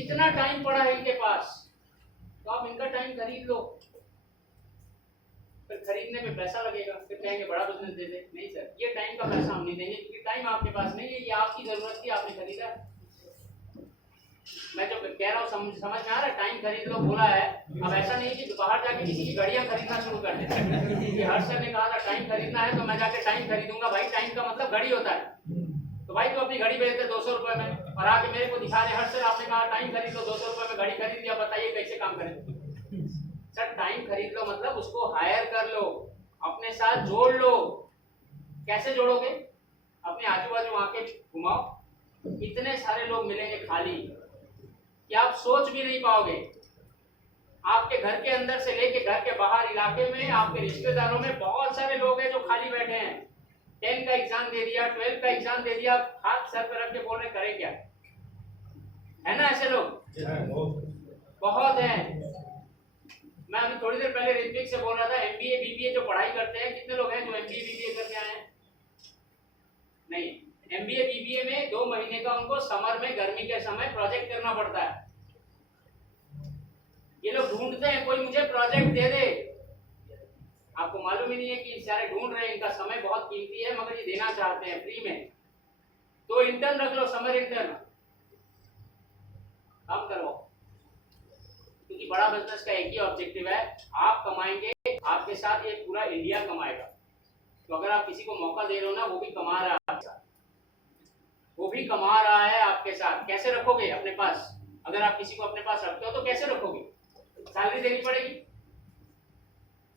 इतना टाइम पड़ा है इनके पास, तो आप इनका टाइम खरीद लो। फिर खरीदने में पैसा लगेगा, फिर कहेंगे बड़ा बिजनेस दे दे। नहीं सर, ये टाइम का पैसा हम नहीं देंगे, क्योंकि टाइम आपके पास नहीं है, ये आपकी जरूरत थी, आपने खरीदा। मैं जो कह रहा हूँ समझ में आ रहा है? टाइम खरीद लो बोला है। अब ऐसा नहीं कि बाहर जाके किसी की घड़ियां खरीदना शुरू कर दें कि हर्ष सर ने कहा था टाइम खरीदना है तो मैं जाके टाइम खरीदूंगा। भाई टाइम का मतलब घड़ी होता है, तो भाई तो अपनी घड़ी बेच दे 200 रुपए में और आके मेरे को दिखा दे हर्ष सर आपने कहा टाइम खरीद लो, 200 रुपए में घड़ी खरीद लिया, बताइए कैसे काम करें? सर टाइम खरीद लो मतलब उसको हायर कर लो, अपने साथ जोड़ लो। कैसे जोड़ोगे? अपने आजू बाजू आके घुमाओ, इतने सारे लोग मिलेंगे खाली कि आप सोच भी नहीं पाओगे। आपके घर के अंदर से लेके घर के बाहर इलाके में आपके रिश्तेदारों में बहुत सारे लोग हैं जो खाली बैठे हैं। 10 का एग्जाम दे दिया, 12 का एग्जाम दे दिया, हाथ सर पर रख के बोल रहे करें क्या? है ना ऐसे लोग? बहुत हैं। मैं अभी थोड़ी देर पहले ऋत्विक से बोल रहा था, एमबीए बीबीए जो पढ़ाई करते हैं, कितने लोग हैं जो एमबीए बीबीए करके आए हैं? नहीं, एमबीए बीबीए में 2 महीने का उनको समर में गर्मी के समय प्रोजेक्ट करना पड़ता है। ये लोग ढूंढते हैं कोई मुझे प्रोजेक्ट दे दे। आपको मालूम ही नहीं है कि सारे ढूंढ रहे हैं, इनका समय बहुत कीमती है मगर ये देना चाहते हैं फ्री में। तो इंटर्न रख लो, समर इंटर्न काम करो, क्योंकि बड़ा बिजनेस का एक ही ऑब्जेक्टिव है, आप कमाएंगे, आपके साथ ये पूरा इंडिया कमाएगा। तो अगर आप किसी को मौका दे रहे हो ना, वो भी कमा रहा है आपके साथ, वो भी कमा रहा है आपके साथ। कैसे रखोगे अपने पास? अगर आप किसी को अपने पास रखते हो तो कैसे रखोगे? सैलरी देनी पड़ेगी।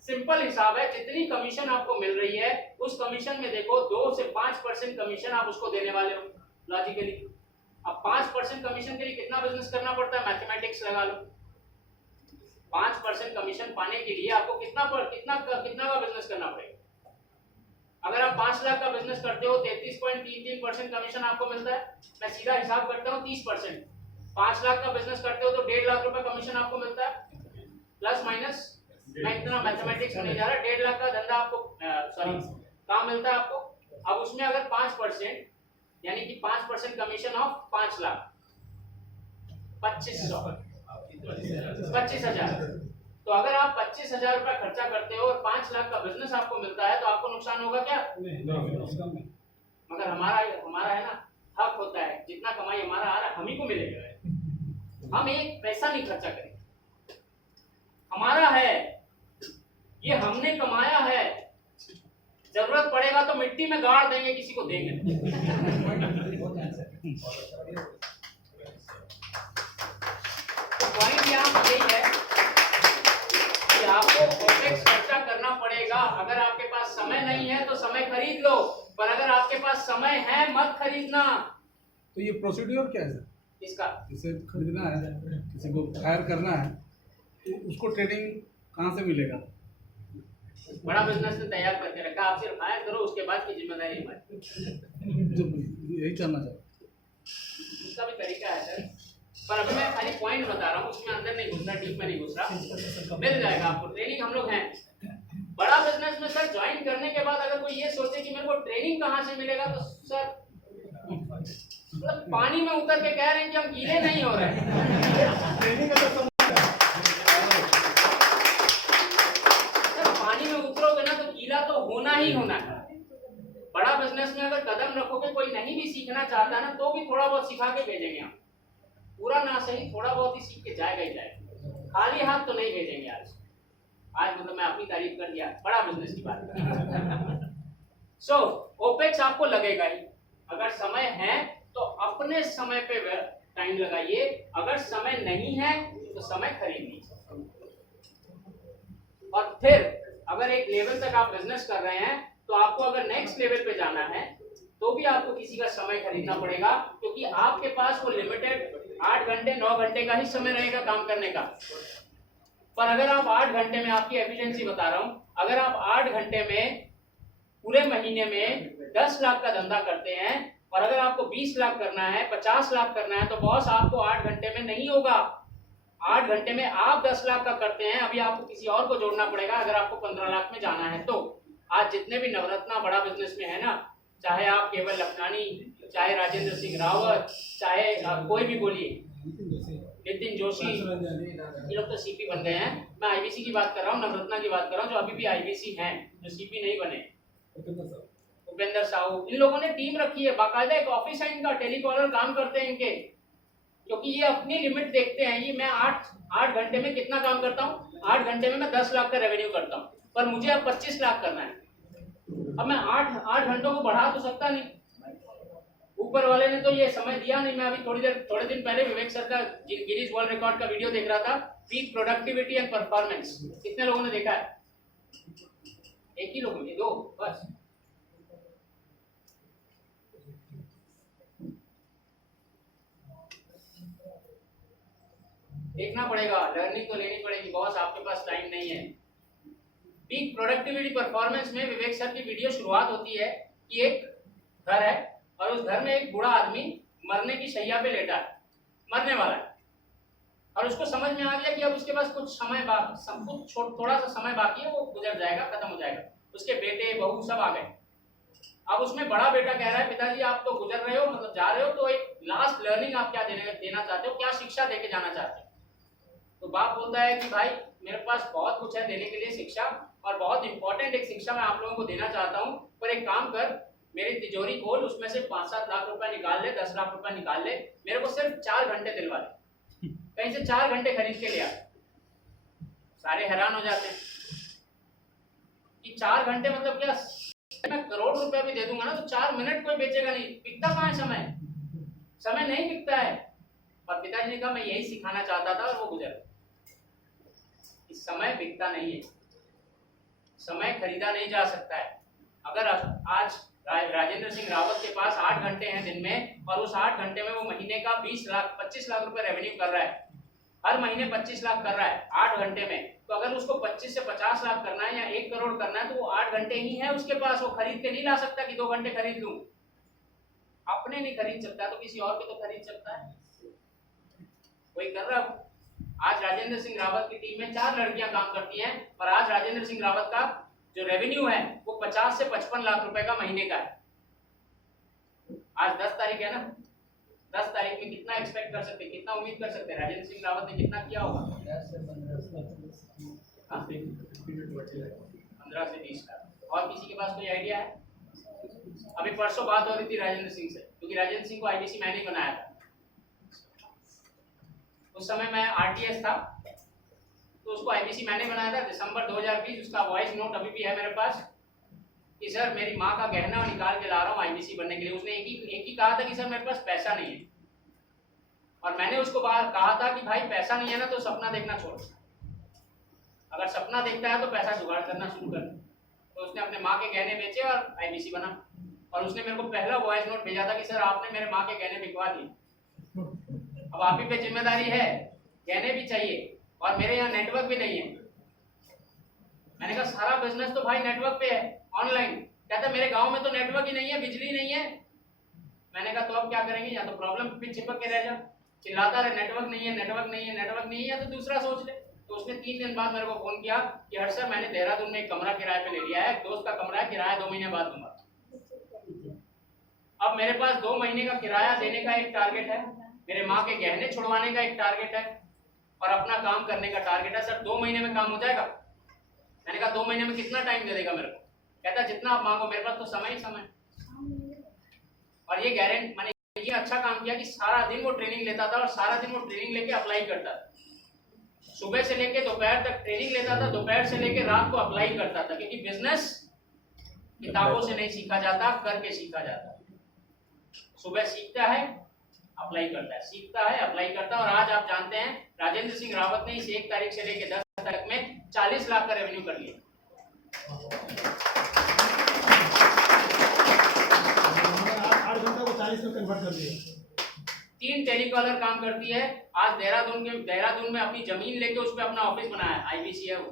सिंपल हिसाब है, जितनी कमीशन आपको मिल रही है उस कमीशन में देखो 2 से 5% कमीशन आप उसको देने वाले हो लॉजिकली। अब 5% कमीशन के लिए कितना बिजनेस करना पड़ता है? मैथमेटिक्स लगा लो। 5% कमीशन पाने के लिए आपको कितना का बिजनेस करना पड़ेगा? अगर आप 5 लाख का बिजनेस करते हो 33.33% कमीशन आपको मिलता है। मैं सीधा हिसाब करता हूँ 30%। 5 लाख का बिजनेस करते हो तो 1.5 लाख रुपए कमीशन आपको मिलता है, प्लस माइनस। मैं इतना मैथमेटिक्स में नहीं जा रहा। 1.5 लाख का धंधा आपको काम मिलता है आपको। अब उसमें अगर 5% यानी कि 5% कमीशन ऑफ 5 लाख 25,000। तो अगर आप 25,000 रुपया खर्चा करते हो और 5 लाख का बिजनेस आपको मिलता है तो आपको नुकसान होगा क्या? मगर हमारा है ना, हक होता है, जितना कमाई हमारा आ रहा है हम ही को मिलेगा। हम एक पैसा नहीं खर्चा करेंगे, हमारा है, ये हमने कमाया है। जरूरत पड़ेगा तो मिट्टी में गाड़ देंगे, किसी को देंगे। बात यही है कि आपको ओपेक्स खर्चा करना पड़ेगा। अगर आपके पास समय नहीं है तो समय खरीद लो, पर अगर आपके पास समय है मत खरीदना। तो ये प्रोसीड्योर क्या है सर? इसका जिसे खरीदना है, किसी को हायर करना है, तो उसको ट्रेनिंग कहाँ से मिलेगा? बड़ा बिजनेस ने तैयार करके रखा, आप सिर्फ हायर करो, उसके बाद की जिम्मेदारी हमारी। जो यही चलना चाहिए। उसका भी तरीका है सर, पर अभी मैं खाली पॉइंट बता रहा हूँ, उसमें अंदर नहीं घुस रहा, डीप में नहीं घुस रहा। मिल जाएगा आपको ट्रेनिंग, हम लोग हैं। बड़ा बिजनेस में सर ज्वाइन करने के बाद अगर कोई ये सोचे कि मेरे को ट्रेनिंग कहाँ से मिलेगा, तो सर मतलब पानी में उतर के कह रहे हैं कि हम गीले नहीं हो रहे। सर पानी में उतरोगे ना तो गीला तो होना ही होना है। बड़ा बिजनेस में अगर कदम रखोगे, कोई नहीं भी सीखना चाहता ना तो भी थोड़ा बहुत सिखा के भेजेंगे हम, पूरा ना सही थोड़ा बहुत ही सीख के जाएगा ही जाएगा, खाली हाथ तो नहीं भेजेंगे। आज मतलब मैं अपनी तारीफ कर दिया, बड़ा बिजनेस की बात। सो ओपेक्स आपको लगेगा ही। अगर समय है तो अपने समय पे टाइम लगाइए, अगर समय नहीं है तो समय खरीद लीजिए। और फिर अगर एक लेवल तक आप बिजनेस कर रहे हैं तो आपको अगर नेक्स्ट लेवल पे जाना है तो भी आपको किसी का समय खरीदना पड़ेगा, क्योंकि आपके पास वो लिमिटेड 8 घंटे 9 घंटे का ही समय रहेगा काम करने का। पर अगर आप 8 घंटे में, आपकी एफिशिएंसी बता रहा हूं, अगर आप 8 घंटे में पूरे महीने में 10 लाख का धंधा करते हैं और अगर आपको 20 लाख करना है, 50 लाख करना है, तो बॉस आपको 8 घंटे में नहीं होगा। 8 घंटे में आप 10 लाख का करते हैं, अभी आपको किसी और को जोड़ना पड़ेगा अगर आपको 15 लाख में जाना है। तो आज जितने भी नवरत्ना बड़ा बिजनेस में है ना, चाहे आप केवल लखनानी, चाहे राजेंद्र सिंह रावत, चाहे कोई भी बोलिए, नितिन जोशी, ये लोग तो सीपी बन गए हैं। मैं आईबीसी की बात कर रहा हूँ, नवरत्ना की बात कर रहा हूँ, जो अभी भी आईबीसी हैं, जो सीपी नहीं बने। उपेंद्र साहू, इन लोगों ने टीम रखी है, बाकायदा एक ऑफिस है इनका, टेलीकॉलर काम करते हैं इनके, क्योंकि ये अपनी लिमिट देखते हैं। ये मैं 8 घंटे में कितना काम करता हूँ, 8 घंटे में मैं 10 लाख का रेवेन्यू करता हूँ, पर मुझे अब 25 लाख करना है। अब मैं 8 घंटों को बढ़ा तो सकता नहीं, ऊपर वाले ने तो ये समय दिया नहीं। मैं अभी थोड़े दिन पहले विवेक सर का गिनीज वर्ल्ड रिकॉर्ड का वीडियो देख रहा था, पीक प्रोडक्टिविटी एंड परफॉर्मेंस। कितने लोगों ने देखा है? एक ही लोग ने, 2 बस। देखना पड़ेगा, लर्निंग तो लेनी पड़ेगी बॉस, आपके पास टाइम नहीं है। पीक प्रोडक्टिविटी परफॉर्मेंस में विवेक सर की वीडियो शुरुआत होती है कि एक घर है और उस घर में एक बूढ़ा आदमी मरने की शैया पे लेटा है, मरने वाला है, और उसको समझ में आ गया कि अब उसके पास कुछ समय थोड़ा सा समय बाकी है, वो गुजर जाएगा, खत्म हो जाएगा। उसके बेटे बहू सब आ गए। अब उसमें बड़ा बेटा कह रहा है, पिताजी आप तो गुजर रहे हो, मतलब जा रहे हो, तो एक लास्ट लर्निंग आप क्या देना चाहते हो, क्या शिक्षा देके जाना चाहते हो? तो बाप बोलता है कि भाई मेरे पास बहुत कुछ है देने के लिए शिक्षा, और बहुत इंपॉर्टेंट एक शिक्षा मैं आप लोगों को देना चाहता हूँ, पर एक काम कर, मेरी तिजोरी खोल, उसमें से 5-7 लाख रुपए निकाल ले, 10 लाख रुपए निकाल ले, मेरे को सिर्फ 4 घंटे दिलवा दे, कहीं से 4 घंटे खरीद के ले आ। सारे हैरान हो जाते हैं कि 4 घंटे मतलब क्या, मैं करोड़ रुपया भी दे दूंगा ना तो 4 मिनट कोई बेचेगा नहीं। बिकता कहाँ है समय? समय नहीं बिकता है। और पिताजी ने कहा मैं यही सिखाना चाहता था, और वो गुजर। समय बिकता नहीं है, समय खरीदा नहीं जा सकता है। अगर आज राजेंद्र सिंह रावत के पास 8 घंटे हैं दिन में, और उस 8 घंटे में वो महीने का 25 लाख रुपए रेवेन्यू कर रहा है, हर महीने 25 लाख कर रहा है 8 घंटे में, तो अगर उसको 25 से 50 लाख करना है या 1 करोड़ करना है, तो वो 8 घंटे ही है उसके पास। वो खरीद के नहीं ला सकता कि 2 घंटे खरीद लूं। अपने नहीं खरीद सकता तो किसी और के तो खरीद सकता है, वही कर रहा हूं। आज राजेंद्र सिंह रावत की टीम में 4 लड़कियां काम करती हैं, और आज राजेंद्र सिंह रावत का जो रेवेन्यू है वो 50 से 55 लाख रुपए का महीने का है। आज 10 तारीख है ना, 10 तारीख में कितना एक्सपेक्ट कर सकते, कितना उम्मीद कर सकते हैं? राजेंद्र सिंह रावत ने कितना किया होगा? 15 से 20 लाख। और किसी के पास कोई आइडिया है? अभी परसों बात हो रही थी राजेंद्र सिंह से, क्योंकि राजेंद्र सिंह को आईबीसी मैंने ही बनाया था। उस समय मैं आरटीएस था, तो उसको आईबीसी मैंने बनाया था दिसंबर 2020। उसका वॉइस नोट अभी भी है मेरे पास कि सर मेरी माँ का गहना निकाल के ला रहा हूँ आईबीसी बनने के लिए। उसने एक ही कहा था कि सर मेरे पास पैसा नहीं है, और मैंने उसको कहा था कि भाई पैसा नहीं है ना तो सपना देखना छोड़, अगर सपना देखता है तो पैसा जुगाड़ करना शुरू कर। तो उसने अपने माँ के गहने बेचे और आईबीसी बना, और उसने मेरे को पहला वॉइस नोट भेजा था कि सर आपने मेरे माँ के गहने बिकवा दिए, अब आप ही पे जिम्मेदारी है, गहने भी चाहिए और मेरे यहाँ नेटवर्क भी नहीं है। मैंने कहा सारा बिजनेस तो भाई नेटवर्क पे है, ऑनलाइन। कहता मेरे गांव में तो नेटवर्क ही नहीं है, बिजली नहीं है। मैंने कहा तो अब क्या करेंगे, या तो प्रॉब्लम पे चिपक के रह जा, चिल्लाता रहे नेटवर्क नहीं है, नेटवर्क नहीं है, नेटवर्क नहीं है, या तो दूसरा सोच ले। तो उसने 3 दिन बाद मेरे को फोन किया कि हर्ष सर मैंने देहरादून में एक कमरा किराए पे ले लिया है, दोस्त का कमरा है, किराया 2 महीने बाद दूंगा। अब मेरे पास 2 महीने का किराया देने का एक टारगेट है, मेरे माँ के गहने छुड़वाने का एक टारगेट है, और अपना काम करने का टारगेट है। सर 2 महीने में काम हो जाएगा? मैंने कहा 2 महीने में कितना टाइम दे देगा मेरे को? कहता जितना आप मांगो, मेरे पास तो समय ही समय। और ये गारंटी, मैंने ये अच्छा काम किया कि सारा दिन वो ट्रेनिंग लेता था और सारा दिन वो ट्रेनिंग लेके अप्लाई करता था। सुबह से लेके दोपहर तक ट्रेनिंग लेता था, दोपहर से लेके रात को अप्लाई करता था, क्योंकि बिजनेस किताबों से नहीं सीखा जाता, करके सीखा जाता है। सुबह सीखता है, अप्लाई करता है, सीखता है, अप्लाई करता है। और आज आप जानते हैं राजेंद्र सिंह रावत ने इस 1 तारीख से लेके 10 तक में 40 लाख का रेवेन्यू कर लिया। 8 घंटा को 40 में कन्वर्ट कर दिया। 3 टेलीकॉलर काम करती है। आज देहरादून में अपनी जमीन लेके उस पर अपना ऑफिस बनाया है, आईबीसी है वो,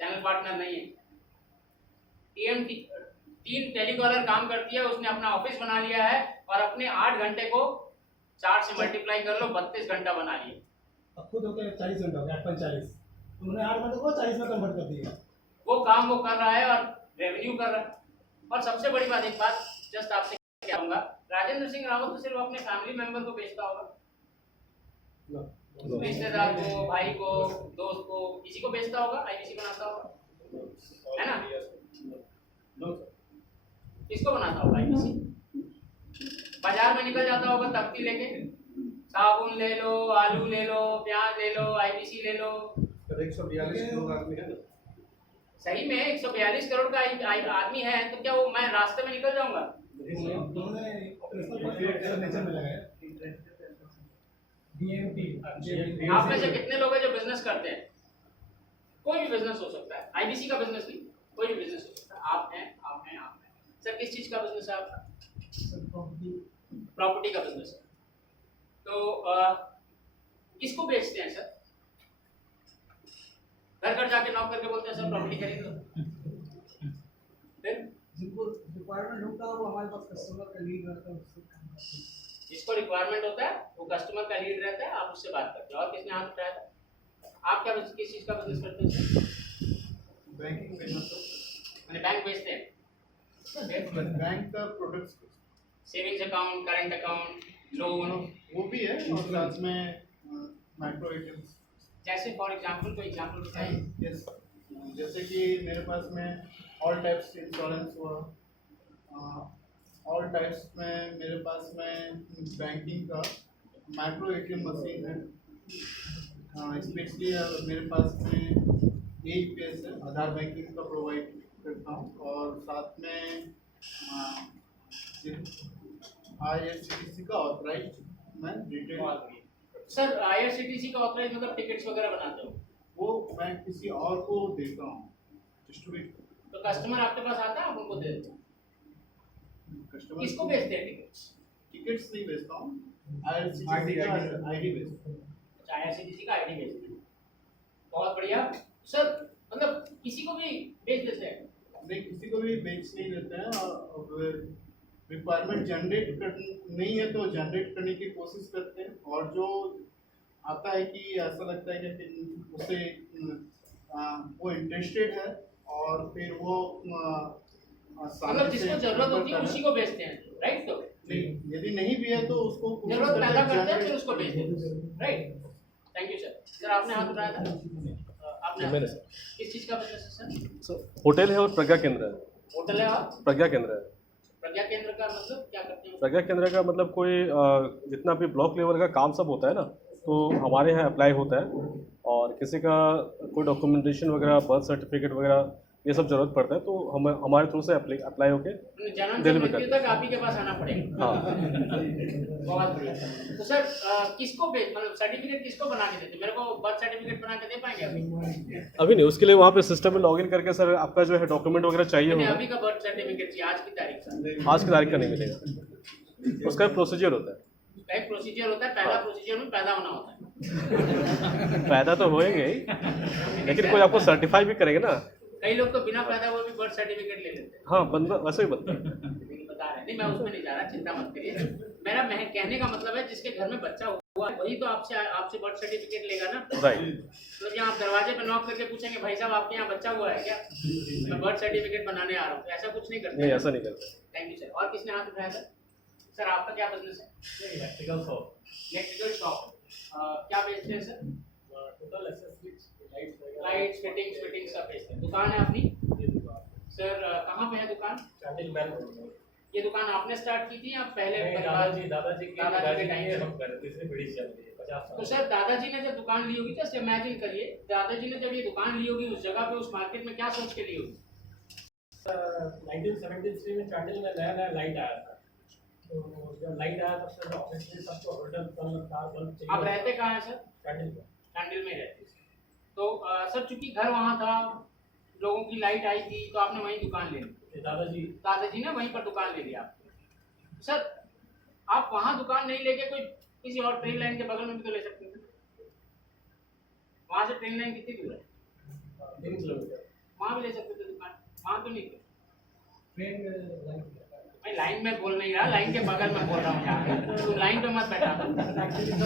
चैनल पार्टनर नहीं है। 3 टेलीकॉलर काम करती है, उसने अपना ऑफिस बना लिया है, और अपने 8 घंटे को 4 से मल्टीप्लाई कर लो, 32 घंटा बना लिए। अब खुद हो गया 40 घंटा हो गया, 8/40। उन्होंने 8 घंटे को 40 में कन्वर्ट कर दिया। वो काम वो कर रहा है और रेवेन्यू कर रहा है। और सबसे बड़ी बात, एक बात जस्ट आपसे कहूंगा, राजेंद्र सिंह रावत तो सिर्फ अपने फैमिली मेंबर को बेचता होगा, रिश्तेदार को, भाई को, दोस्त को, किसी को बेचता होगा, आईबीसी बनाता होगा, है ना? किसको बनाता होगा आईबीसी? बाजार में निकल जाता होगा तख्ती लेके, साबुन ले लो, आलू ले लो, प्याज ले लो, आईबीसी ले लो। 142 लोग आदमी है। सही में 142 करोड़ का आदमी है, तो क्या वो मैं रास्ते में निकल जाऊंगा? उन्होंने नेचर में लगाया डीएमटी। आप में से कितने लोग हैं जो बिजनेस करते हैं? कोई भी बिजनेस हो सकता है, आईबीसी का बिजनेस नहीं, कोई भी बिजनेस हो सकता है। आप हैं। सर किस चीज का बिजनेस है आपका? प्रॉपर्टी का बिजनेस है। तो किसको बेचते हैं सर? घर घर जाके नॉक करके बोलते हैं सर प्रॉपर्टी खरीद लो। फिर जिनको रिक्वायरमेंट होता है वो हमारे पास कस्टमर का लीड रहता है, उससे काम करते हैं। जिसको रिक्वायरमेंट होता है वो कस्टमर का लीड रहता है, आप उससे बात करते हैं। और किसने हाथ उठाया था? आप क्या किस चीज का बिजनेस करते हैं सर? बैंकिंग बिजनेस, मैंने बैंक बेचते हैं, बैंक का products, savings account, current account, loan, वो भी है, और साथ में माइक्रो एटीएम्स। जैसे फॉर एग्जांपल कोई एग्जांपल बताइए। यस, जैसे कि मेरे पास में ऑल टाइप्स इंश्योरेंस हुआ, ऑल टाइप्स में मेरे पास में बैंकिंग का माइक्रो एटीएम मशीन है, स्पेशली मेरे पास में AEPS है, आधार बैंकिंग का प्रोवाइड करता हूँ, और साथ में IRCTC का ऑथराइज मैं रिटेल। सर IRCTC का ऑथराइज मतलब टिकट्स वगैरह बनाते हो? वो मैं किसी और को देता हूँ, डिस्ट्रीब्यूट। तो कस्टमर आपके पास आता है, आप उनको दे देते हो? कस्टमर किसको बेचते हैं टिकट्स? टिकट्स नहीं बेचता हूँ, IRCTC का आईडी बेचता हूँ। अच्छा, IRCTC का आईडी बेचते हैं, बहुत बढ़िया। सर मतलब किसी को भी बेच देते हैं? नहीं, किसी को भी बेच नहीं देते हैं, और रिक्वायरमेंट जनरेट कर नहीं है तो जनरेट करने की कोशिश करते हैं, और जो आता है कि ऐसा लगता है कि उसे वो इंटरेस्टेड है, और फिर वो मतलब जिसको जरूरत होती है उसी को बेचते हैं, राइट? तो नहीं, यदि नहीं भी है तो उसको जरूरत पैदा करते हैं फिर उसको बेच देते हैं, right? Thank you sir. Sir आपने हाथ उठाया था, आपने मैंने किस चीज का बिजनेस है सर? सर होटल है और प्रज्ञा केंद्र है। होटल है और प्रज्ञा केंद्र है। प्रज्ञा केंद्र का मतलब क्या करते हैं? प्रज्ञा केंद्र का मतलब कोई जितना भी ब्लॉक लेवल का काम सब होता है ना, तो हमारे यहाँ अप्लाई होता है, और किसी का कोई डॉक्यूमेंटेशन वगैरह, बर्थ सर्टिफिकेट वगैरह ये सब जरूरत पड़ता है, तो हम हमारे थ्रू से अप्लाई होके जनन से Delivery मृत्यु तक आप ही के पास आना पड़ेगा। हाँ। बहुत बढ़िया। तो सर किसको मतलब सर्टिफिकेट किसको बना के देते? मेरे को बर्थ सर्टिफिकेट बना के दे पाएंगे अभी? अभी नहीं, उसके लिए वहाँ पे सिस्टम में लॉगिन करके सर आपका जो है डॉक्यूमेंट वगैरह चाहिए मैंने होगा। अभी का बर्थ सर्टिफिकेट चाहिए, आज की तारीख का। आज की तारीख का नहीं मिलेगा, उसका प्रोसीजर होता है। एक प्रोसीजर होता है, पहला प्रोसीजर में पैदा होना होता है। फायदा तो होएगा ही, लेकिन कोई आपको सर्टिफाई भी करेगा ना। कई लोग तो बिना पैदा हुए भी बर्थ सर्टिफिकेट ले लेते हैं। हाँ, बंदा वैसे ही बनता है। लेकिन बता रहे नहीं, मैं उसमें नहीं जा रहा, चिंता मत करिए। मेरा कहने का मतलब है जिसके घर में बच्चा हुआ है वही तो आपसे बर्थ सर्टिफिकेट लेगा ना। राइट। मतलब यहाँ आप दरवाजे पे नॉक करके पूछेंगे भाई साहब आपके यहाँ बच्चा हुआ है क्या, मैं बर्थ सर्टिफिकेट बनाने आ रहा हूँ, ऐसा कुछ नहीं करते। नहीं, ऐसा नहीं करते। Thank you sir. और किसने हाथ उठाया सर? सर आपका क्या बिजनेस है? Electrical shop, electrical shop. क्या बेचते हैं sir? Total accessories, lights, fittings सब बेचते हैं। दुकान है अपनी? सर कहाँ पे है दुकान? चांडिल मैन। ये दुकान आपने स्टार्ट की थी या पहले दादाजी दादाजी के टाइम से? हम कर तीसरी पीढ़ी चल रही है 50 साल। तो सर दादाजी ने जब दुकान ली होगी, जस्ट इमेजिन करिए दादाजी ने जब ये दुकान ली होगी उस जगह पे उस मार्केट में क्या सोच के ली होगी? 1973 में चांडिल में नया लाइट आया था, तो जब लाइट आया तब से ऑब्वियसली सबको होल्डर बल्ब चाहिए। आप रहते कहाँ हैं सर? चांडिल में। कैंडल में रहते हैं। तो सर चूंकि घर वहाँ था, लोगों की लाइट आई थी, तो आपने वहीं दुकान ले ली। दादाजी ने वहीं पर दुकान ले लिया। सर आप वहाँ दुकान नहीं लेके कोई किसी और ट्रेन लाइन के बगल में भी तो ले सकते थे। वहाँ से ट्रेन लाइन कितनी दूर है? 3 किलोमीटर। वहाँ भी ले सकते थे दुकान, वहाँ तो नहीं थे। ट्रेन में मैं लाइन में बोल नहीं रहा, लाइन के बगल में बोल रहा हूँ यहाँ, तो लाइन पे मत बैठा। एक्चुअली सर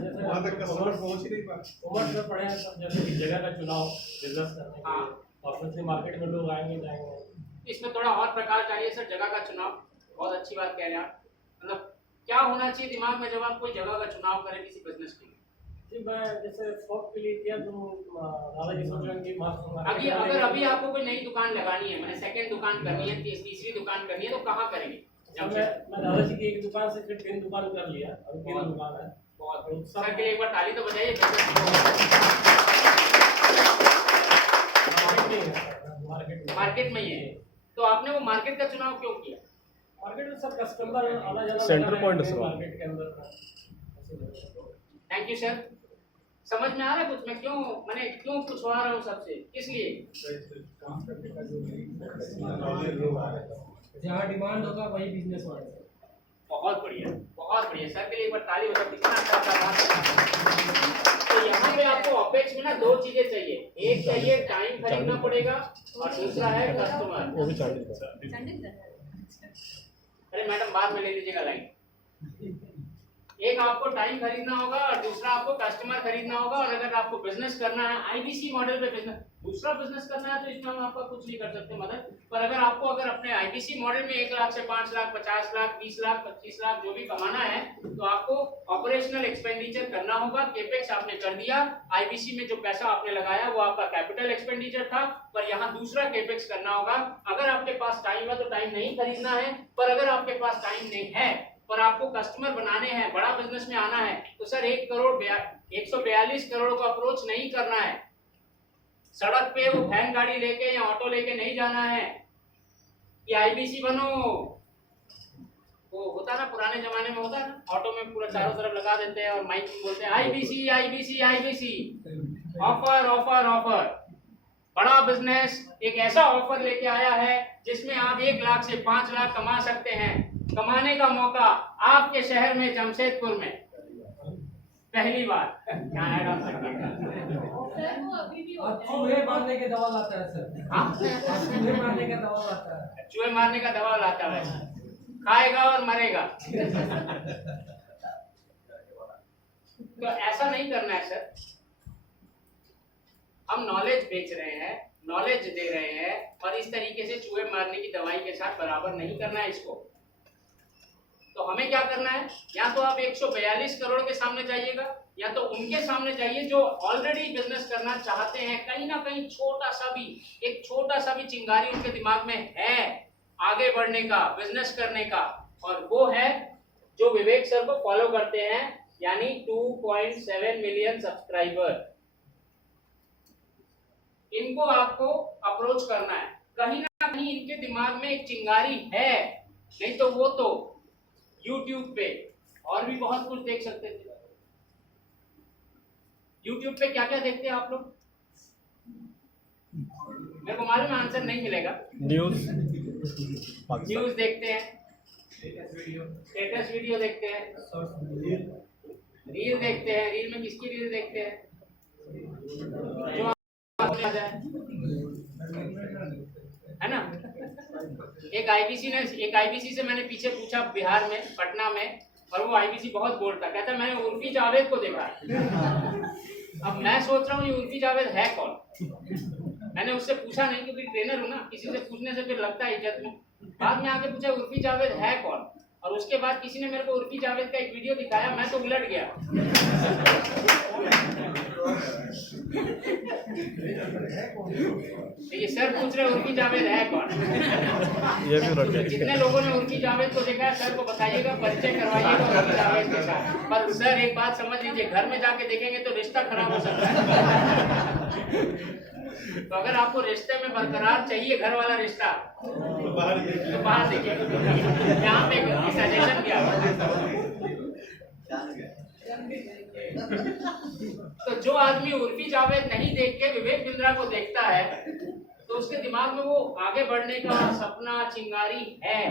जैसे वहाँ तक कस्टमर पहुँच ही नहीं पाते। कॉमर्स में पढ़े हैं सर, जैसे कि जगह का चुनाव बिजनेस करने के लिए, ऑब्वियसली मार्केट में लोग आएंगे जाएंगे। इसमें थोड़ा और प्रकार चाहिए सर, जगह का चुनाव। बहुत अच्छी बात कह रहे हैं आप। मतलब क्या होना चाहिए दिमाग में जब आप कोई जगह का चुनाव करें किसी बिजनेस के लिए? जी मैं जैसे शॉप के लिए किया तो दादाजी सोच रहे हैं कि अभी अगर अभी आपको कोई नई दुकान लगानी है, मैंने सेकंड दुकान करनी है, तीसरी दुकान करनी है, तो कहाँ करेंगे? मैं दादाजी की एक दुकान से फिर 3 दुकान कर लिया, अभी 3 दुकान है। बहुत सर के लिए एक बार ताली तो बजाइए। मार्केट में ही है, तो आपने वो मार्केट का चुनाव क्यों किया? मार्केट में सब कस्टमर आना जाना सेंटर पॉइंट है मार्केट के अंदर। Thank you sir. समझ में आ रहा है कुछ मैं क्यों पूछवा रहा हूँ सबसे, किस लिए? जहाँ डिमांड होगा वही बिजनेस होगा। बहुत बढ़िया, बहुत बढ़िया। सर के लिए एक बार ताली बजा दीजिए ना, अच्छा बात। तो यहाँ पे आपको अपेक्स में ना 2 चीजें चाहिए, एक चाहिए टाइम खरीदना पड़ेगा और दूसरा है कस्टमर। वो भी चांडिल। अरे मैडम बाद में ले लीजिएगा लाइन। एक आपको टाइम खरीदना होगा और दूसरा आपको कस्टमर खरीदना होगा। और अगर आपको बिजनेस करना है आईबीसी मॉडल पे दूसरा बिजनेस करना है तो इसमें हम आपका कुछ नहीं कर सकते मदद। पर अगर अपने आईबीसी मॉडल में 1 लाख से 5 लाख, 50 लाख, 20 लाख, 25 लाख जो भी कमाना है तो आपको ऑपरेशनल एक्सपेंडिचर करना होगा। केपेक्स आपने कर दिया, आईबीसी में जो पैसा आपने लगाया वो आपका कैपिटल एक्सपेंडिचर था, पर यहाँ दूसरा केपेक्स करना होगा। अगर आपके पास टाइम है तो टाइम नहीं खरीदना है, पर अगर आपके पास टाइम नहीं है पर आपको कस्टमर बनाने हैं, बड़ा बिजनेस में आना है, तो सर 142 करोड़ को अप्रोच नहीं करना है। सड़क पे वो वैन गाड़ी लेके या ऑटो लेके नहीं जाना है कि आईबीसी बनो। वो होता ना पुराने जमाने में, होता ना ऑटो में पूरा चारों तरफ लगा देते हैं और माइक में बोलते हैं IBC IBC IBC, offer offer offer. बड़ा बिजनेस एक ऐसा ऑफर लेके आया है जिसमें आप 1 लाख से 5 लाख कमा सकते हैं। कमाने का मौका आपके शहर में जमशेदपुर में पहली बार। चूहे मारने के दवा लाता है सर। चूहे मारने का दवा लाता है। चूहे मारने का दवा लाता है, खाएगा और मरेगा। तो ऐसा नहीं करना है सर। हम नॉलेज बेच रहे हैं, नॉलेज दे रहे हैं और इस तरीके से चूहे मारने की दवाई के साथ बराबर नहीं करना है इसको। तो हमें क्या करना है, या तो आप 142 करोड़ के सामने जाइएगा या तो उनके सामने जाइए जो ऑलरेडी बिजनेस करना चाहते हैं। कहीं ना कहीं एक छोटा सा भी चिंगारी उनके दिमाग में है आगे बढ़ने का, बिजनेस करने का, और वो है जो विवेक सर को फॉलो करते हैं, यानी 2.7 मिलियन सब्सक्राइबर। इनको आपको अप्रोच करना है। कहीं ना कहीं इनके दिमाग में एक चिंगारी है, नहीं तो वो तो YouTube पे और भी बहुत कुछ देख सकते थे। YouTube पे क्या क्या देखते हैं आप लोग? मेरे को मालूम है आंसर नहीं मिलेगा। न्यूज़ न्यूज देखते हैं, स्टेटस वीडियो देखते हैं, रील देखते हैं। रील में किसकी रील देखते हैं? जो आपको आ जाए, है ना। एक आईबीसी से मैंने पीछे पूछा बिहार में, पटना में, और वो आईबीसी बहुत बोलता, कहता मैंने उर्फी जावेद को देखा। अब मैं सोच रहा हूँ ये उर्फी जावेद है कौन। मैंने उससे पूछा नहीं, क्योंकि ट्रेनर हूँ ना, किसी से पूछने से फिर लगता है इज्जत में। बाद में आके पूछा उर्फी जावेद है कौन, और उसके बाद किसी ने मेरे को उर्फी जावेद का एक वीडियो दिखाया, मैं तो उलट गया। देखिए सर पूछ रहे उर्फी जावेद है कौन। ये भी रख जितने लोगों ने उर्फी जावेद को देखा है सर को बताइएगा, परिचय करवाइएगा उर्फी जावेद के साथ। पर सर एक बात समझ लीजिए, घर में जाके देखेंगे तो रिश्ता खराब हो सकता है। तो अगर आपको रिश्ते में बरकरार चाहिए, घर वाला रिश्ता, तो बाहर देखिए। यहाँ पे सजेशन दिया। तो जो आदमी उर्फी जावेद नहीं देख के विवेक बिंद्रा को देखता है, तो उसके दिमाग में वो आगे बढ़ने का सपना, चिंगारी है।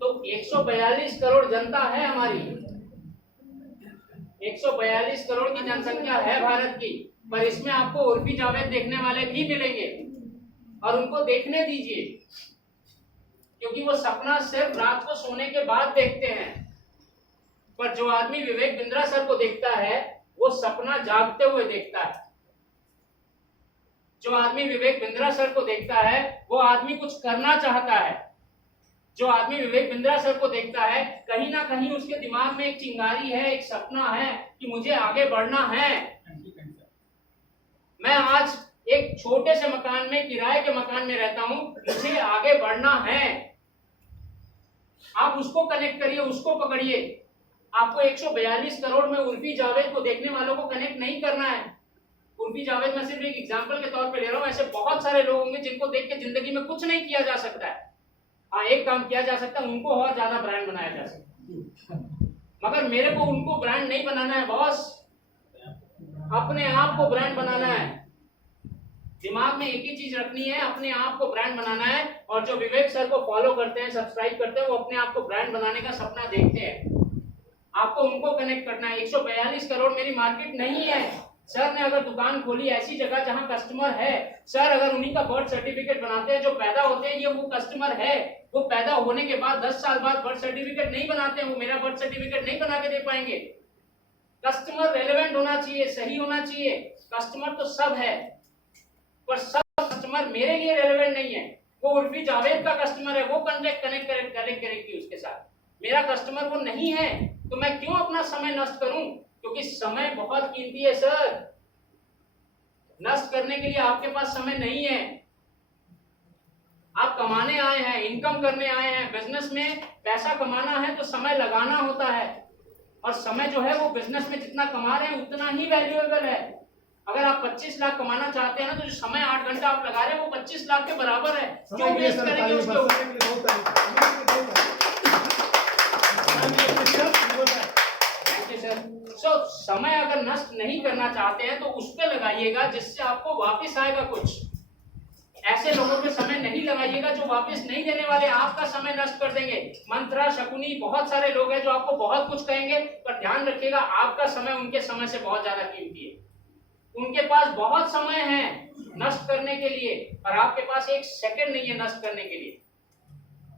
तो 142 करोड़ जनता है हमारी, 142 करोड़ की जनसंख्या है भारत की, पर इसमें आपको उर्फी जावेद देखने वाले भी मिलेंगे, और उनको देखने दीजिए, क्योंकि वो सपना सिर्फ रात को सोने के बाद देखते हैं। पर जो आदमी विवेक बिंद्रा सर को देखता है, वो सपना जागते हुए देखता है। जो आदमी विवेक बिंद्रा सर को देखता है, वो आदमी कुछ करना चाहता है। जो आदमी विवेक बिंद्रा सर को देखता है, कहीं ना कहीं उसके दिमाग में एक चिंगारी है, एक सपना है कि मुझे आगे बढ़ना है। मैं आज एक छोटे से मकान में, किराए के मकान में रहता हूं, मुझे आगे बढ़ना है। आप उसको कनेक्ट करिए, उसको पकड़िए। आपको 142 करोड़ में उर्फी जावेद को देखने वालों को कनेक्ट नहीं करना है। उर्फी जावेद मैं सिर्फ एक एग्जांपल के तौर पे ले रहा हूं, ऐसे बहुत सारे लोग होंगे जिनको देख के जिंदगी में कुछ नहीं किया जा सकता है। हाँ, एक काम किया जा सकता है, उनको और ज्यादा ब्रांड बनाया जा सकता है। मगर मेरे को उनको ब्रांड नहीं बनाना है बॉस, अपने आप को ब्रांड बनाना है। दिमाग में एक ही चीज रखनी है, अपने आप को ब्रांड बनाना है। और जो विवेक सर को फॉलो करते हैं, सब्सक्राइब करते हैं, वो अपने आप को ब्रांड बनाने का सपना देखते हैं। आपको उनको कनेक्ट करना है। 142 करोड़ मेरी मार्केट नहीं है। सर ने अगर दुकान खोली ऐसी जगह जहां कस्टमर है, सर अगर उन्हीं का बर्थ सर्टिफिकेट बनाते हैं, जो पैदा होते हैं ये वो कस्टमर है। वो पैदा होने के बाद 10 साल बाद बर्थ सर्टिफिकेट नहीं बनाते हैं, वो मेरा बर्थ सर्टिफिकेट नहीं बना के दे पाएंगे। कस्टमर रेलेवेंट होना चाहिए, सही होना चाहिए। कस्टमर तो सब है, पर सब कस्टमर मेरे लिए रेलेवेंट नहीं है। वो उर्फी जावेद का कस्टमर है, वो कनेक्ट करेगी उसके साथ। मेरा कस्टमर वो नहीं है, तो मैं क्यों अपना समय नष्ट करूं? क्योंकि समय बहुत कीमती है सर। नष्ट करने के लिए आपके पास समय नहीं है। आप कमाने आए हैं, इनकम करने आए हैं। बिजनेस में पैसा कमाना है तो समय लगाना होता है, और समय जो है वो बिजनेस में जितना कमा रहे हैं उतना ही वैल्यूएबल है। अगर आप 25 लाख कमाना चाहते हैं ना, तो जो समय 8 घंटा आप लगा रहे हैं वो 25 लाख के बराबर है। क्यों वेस्ट करेंगे उसके ऊपर? सो समय अगर नष्ट नहीं करना चाहते हैं तो उस पर लगाइएगा जिससे आपको वापस आएगा कुछ। ऐसे लोगों पे समय नहीं लगाइएगा जो वापस नहीं देने वाले, आपका समय नष्ट कर देंगे। मंत्रा, शकुनी, बहुत सारे लोग हैं जो आपको बहुत कुछ कहेंगे, पर ध्यान रखिएगा आपका समय उनके समय से बहुत ज्यादा कीमती है। उनके पास बहुत समय है नष्ट करने के लिए, पर आपके पास 1 सेकंड नहीं है नष्ट करने के लिए।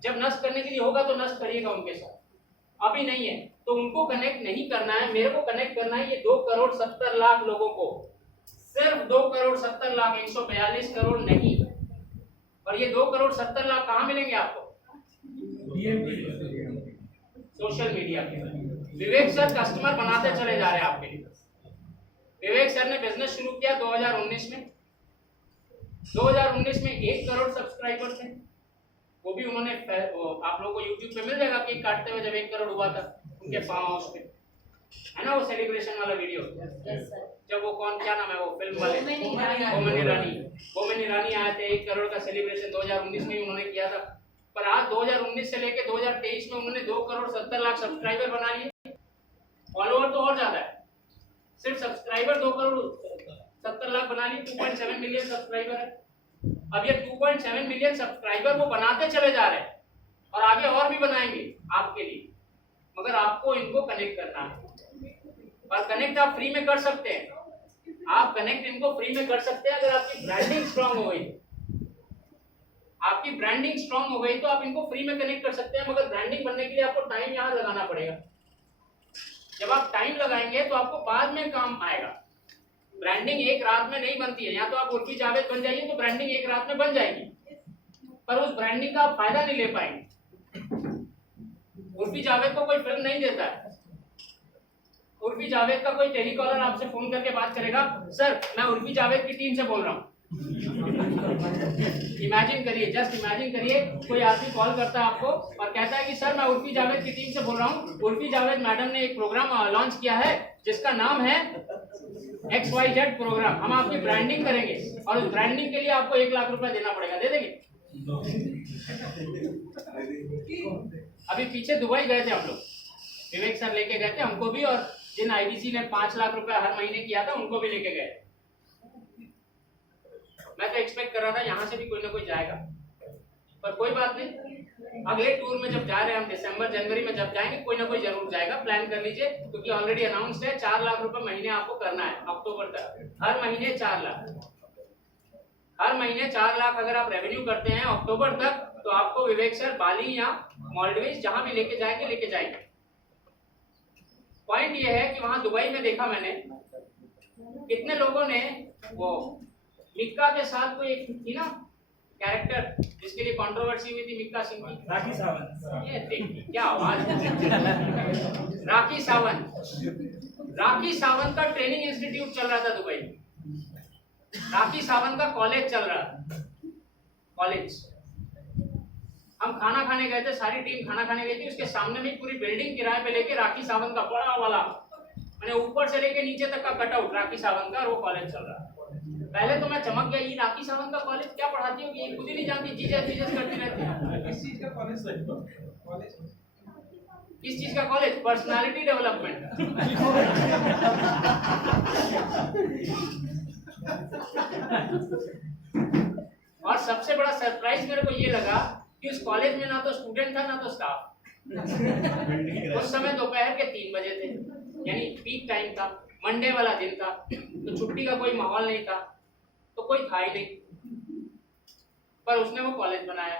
जब नष्ट करने के लिए होगा तो नष्ट करिएगा उनके साथ, अभी नहीं है तो उनको कनेक्ट नहीं करना है। मेरे को कनेक्ट करना है ये 2 करोड़ 70 लाख लोगों को, सिर्फ 2 करोड़ 70 लाख, 142 करोड़ नहीं। और ये 2 करोड़ 70 लाख कहाँ मिलेंगे आपको? सोशल मीडिया पे। विवेक सर कस्टमर बनाते चले जा रहे हैं आपके लिए। विवेक सर ने बिजनेस शुरू किया 2019 में। 2019 में 1 करोड़ सब्सक्राइबर थे, वो भी उन्होंने, आप लोगों को YouTube पे मिल जाएगा केक काटते हुए जब 1 करोड़ हुआ था उनके फार्म हाउस पे। है ना वो सेलिब्रेशन वाला वीडियो, यस सर। जब वो कौन क्या नाम है वो फिल्म वाले बोमन ईरानी आए थे, 1 करोड़ का सेलिब्रेशन 2019 में उन्होंने किया था। पर आज 2019 से लेके 2023 में उन्होंने 2 करोड़ 70 लाख सब्सक्राइबर बना लिए। फॉलोअर तो और ज्यादा है, सिर्फ सब्सक्राइबर 2 करोड़ 70 लाख बना लिए, 2.7 मिलियन सब्सक्राइबर है। अब ये 2.7 मिलियन सब्सक्राइबर वो बनाते चले जा रहे हैं और आगे और भी बनाएंगे आपके लिए, मगर आपको इनको कनेक्ट करना है। और कनेक्ट आप फ्री में कर सकते हैं, आप कनेक्ट इनको फ्री में कर सकते हैं अगर आपकी ब्रांडिंग स्ट्रांग हो गई। आपकी ब्रांडिंग स्ट्रांग हो गई तो आप इनको फ्री में कनेक्ट कर सकते हैं, मगर ब्रांडिंग बनने के लिए आपको टाइम यहाँ लगाना पड़ेगा। जब आप टाइम लगाएंगे तो आपको बाद में काम आएगा। ब्रांडिंग एक रात में नहीं बनती है, या तो आप उर्फी जावेद बन जाइए तो ब्रांडिंग एक रात में बन जाएगी, पर उस ब्रांडिंग का आप फायदा नहीं ले पाएंगे। उर्फी जावेद को कोई फिल्म नहीं देता है। उर्फी जावेद का कोई टेलीकॉलर आपसे फोन करके बात करेगा, सर मैं उर्फी जावेद की टीम से बोल रहा हूँ। इमेजिन करिए, जस्ट इमेजिन करिए, कोई आदमी कॉल करता है आपको और कहता है कि सर मैं उर्फी जावेद की टीम से बोल रहा हूँ, उर्फी जावेद मैडम ने एक प्रोग्राम लॉन्च किया है जिसका नाम है XYZ प्रोग्राम, हम आपकी ब्रांडिंग करेंगे और उस ब्रांडिंग के लिए आपको 1 लाख रुपए देना पड़ेगा। दे देंगे? अभी पीछे दुबई गए थे हम लोग, विवेक सर लेके गए थे हमको भी, और जिन IDC ने 5 लाख रुपए हर महीने किया था उनको भी लेके गए। मैं तो एक्सपेक्ट कर रहा था यहाँ से भी कोई ना कोई जाएगा, पर कोई बात नहीं। अगले टूर में जब जा रहे हैं हम, दिसंबर जनवरी में जब जाएंगे, कोई ना कोई जरूर जाएगा। प्लान कर लीजिए, क्योंकि ऑलरेडी अनाउंस्ड है 4 लाख रुपए महीने आपको करना है अक्टूबर तक। हर महीने 4 लाख, हर महीने 4 लाख अगर आप रेवेन्यू करते हैं अक्टूबर तक, तो आपको विवेक सर बाली या मालदीव्स जहां भी लेके जाएंगे। पॉइंट ये है कि वहां दुबई में देखा मैंने, कितने लोगों ने वो मिक्का के साथ कोई एक थी ना कैरेक्टर जिसके लिए कंट्रोवर्सी हुई थी, मिक्का सिंह की, राखी सावंत। ये देखिए क्या आवाज है। राखी सावंत का ट्रेनिंग इंस्टीट्यूट चल रहा था दुबई में, राखी सावंत का कॉलेज चल रहा था, कॉलेज। हम खाना खाने गए थे, सारी टीम खाना खाने गई थी, उसके सामने में पूरी बिल्डिंग किराए पे लेके राखी सावंत का बड़ा वाला, मैंने ऊपर से लेके नीचे तक का कटआउट राखी सावंत का, और वो कॉलेज चल रहा है। पहले तो मैं चमक गया, ये राखी सावंत का कॉलेज क्या पढ़ाती होगी, ये खुद ही नहीं जानती, जीजस करती रहती है। किस चीज का कॉलेज है? कॉलेज किस चीज का कॉलेज? Personality development. और सबसे बड़ा सरप्राइज मेरे को ये लगा कि उस कॉलेज में ना तो स्टूडेंट था ना तो स्टाफ। उस समय दोपहर के 3 बजे थे, यानी पीक टाइम था, मंडे वाला दिन था, तो छुट्टी का कोई माहौल नहीं था, तो कोई था ही नहीं, पर उसने वो कॉलेज बनाया।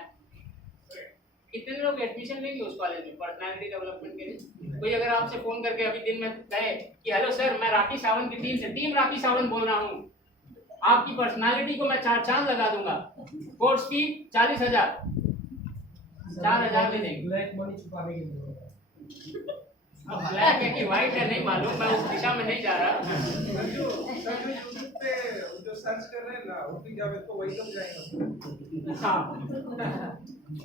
कितने लोग एडमिशन लेंगे उस कॉलेज में पर्सनालिटी डेवलपमेंट के लिए? कोई अगर आपसे फोन करके अभी दिन में कहे कि हेलो सर मैं राखी सावंत की टीम से, टीम राखी सावंत बोल रहा हूँ, आपकी पर्सनालिटी को मैं 4 चांद लगा दूंगा, कोर्स फी 40,000, 4,000 भी देंगे। ब्लैक मनी छुपाने के लिए। अब ब्लैक है कि व्हाइट है नहीं मालूम, मैं उस दिशा में नहीं जा रहा। यूट्यूब पे जो सर्च कर रहे हैं ना, उर्फी जावेद को वही लोग जाएंगे। हाँ,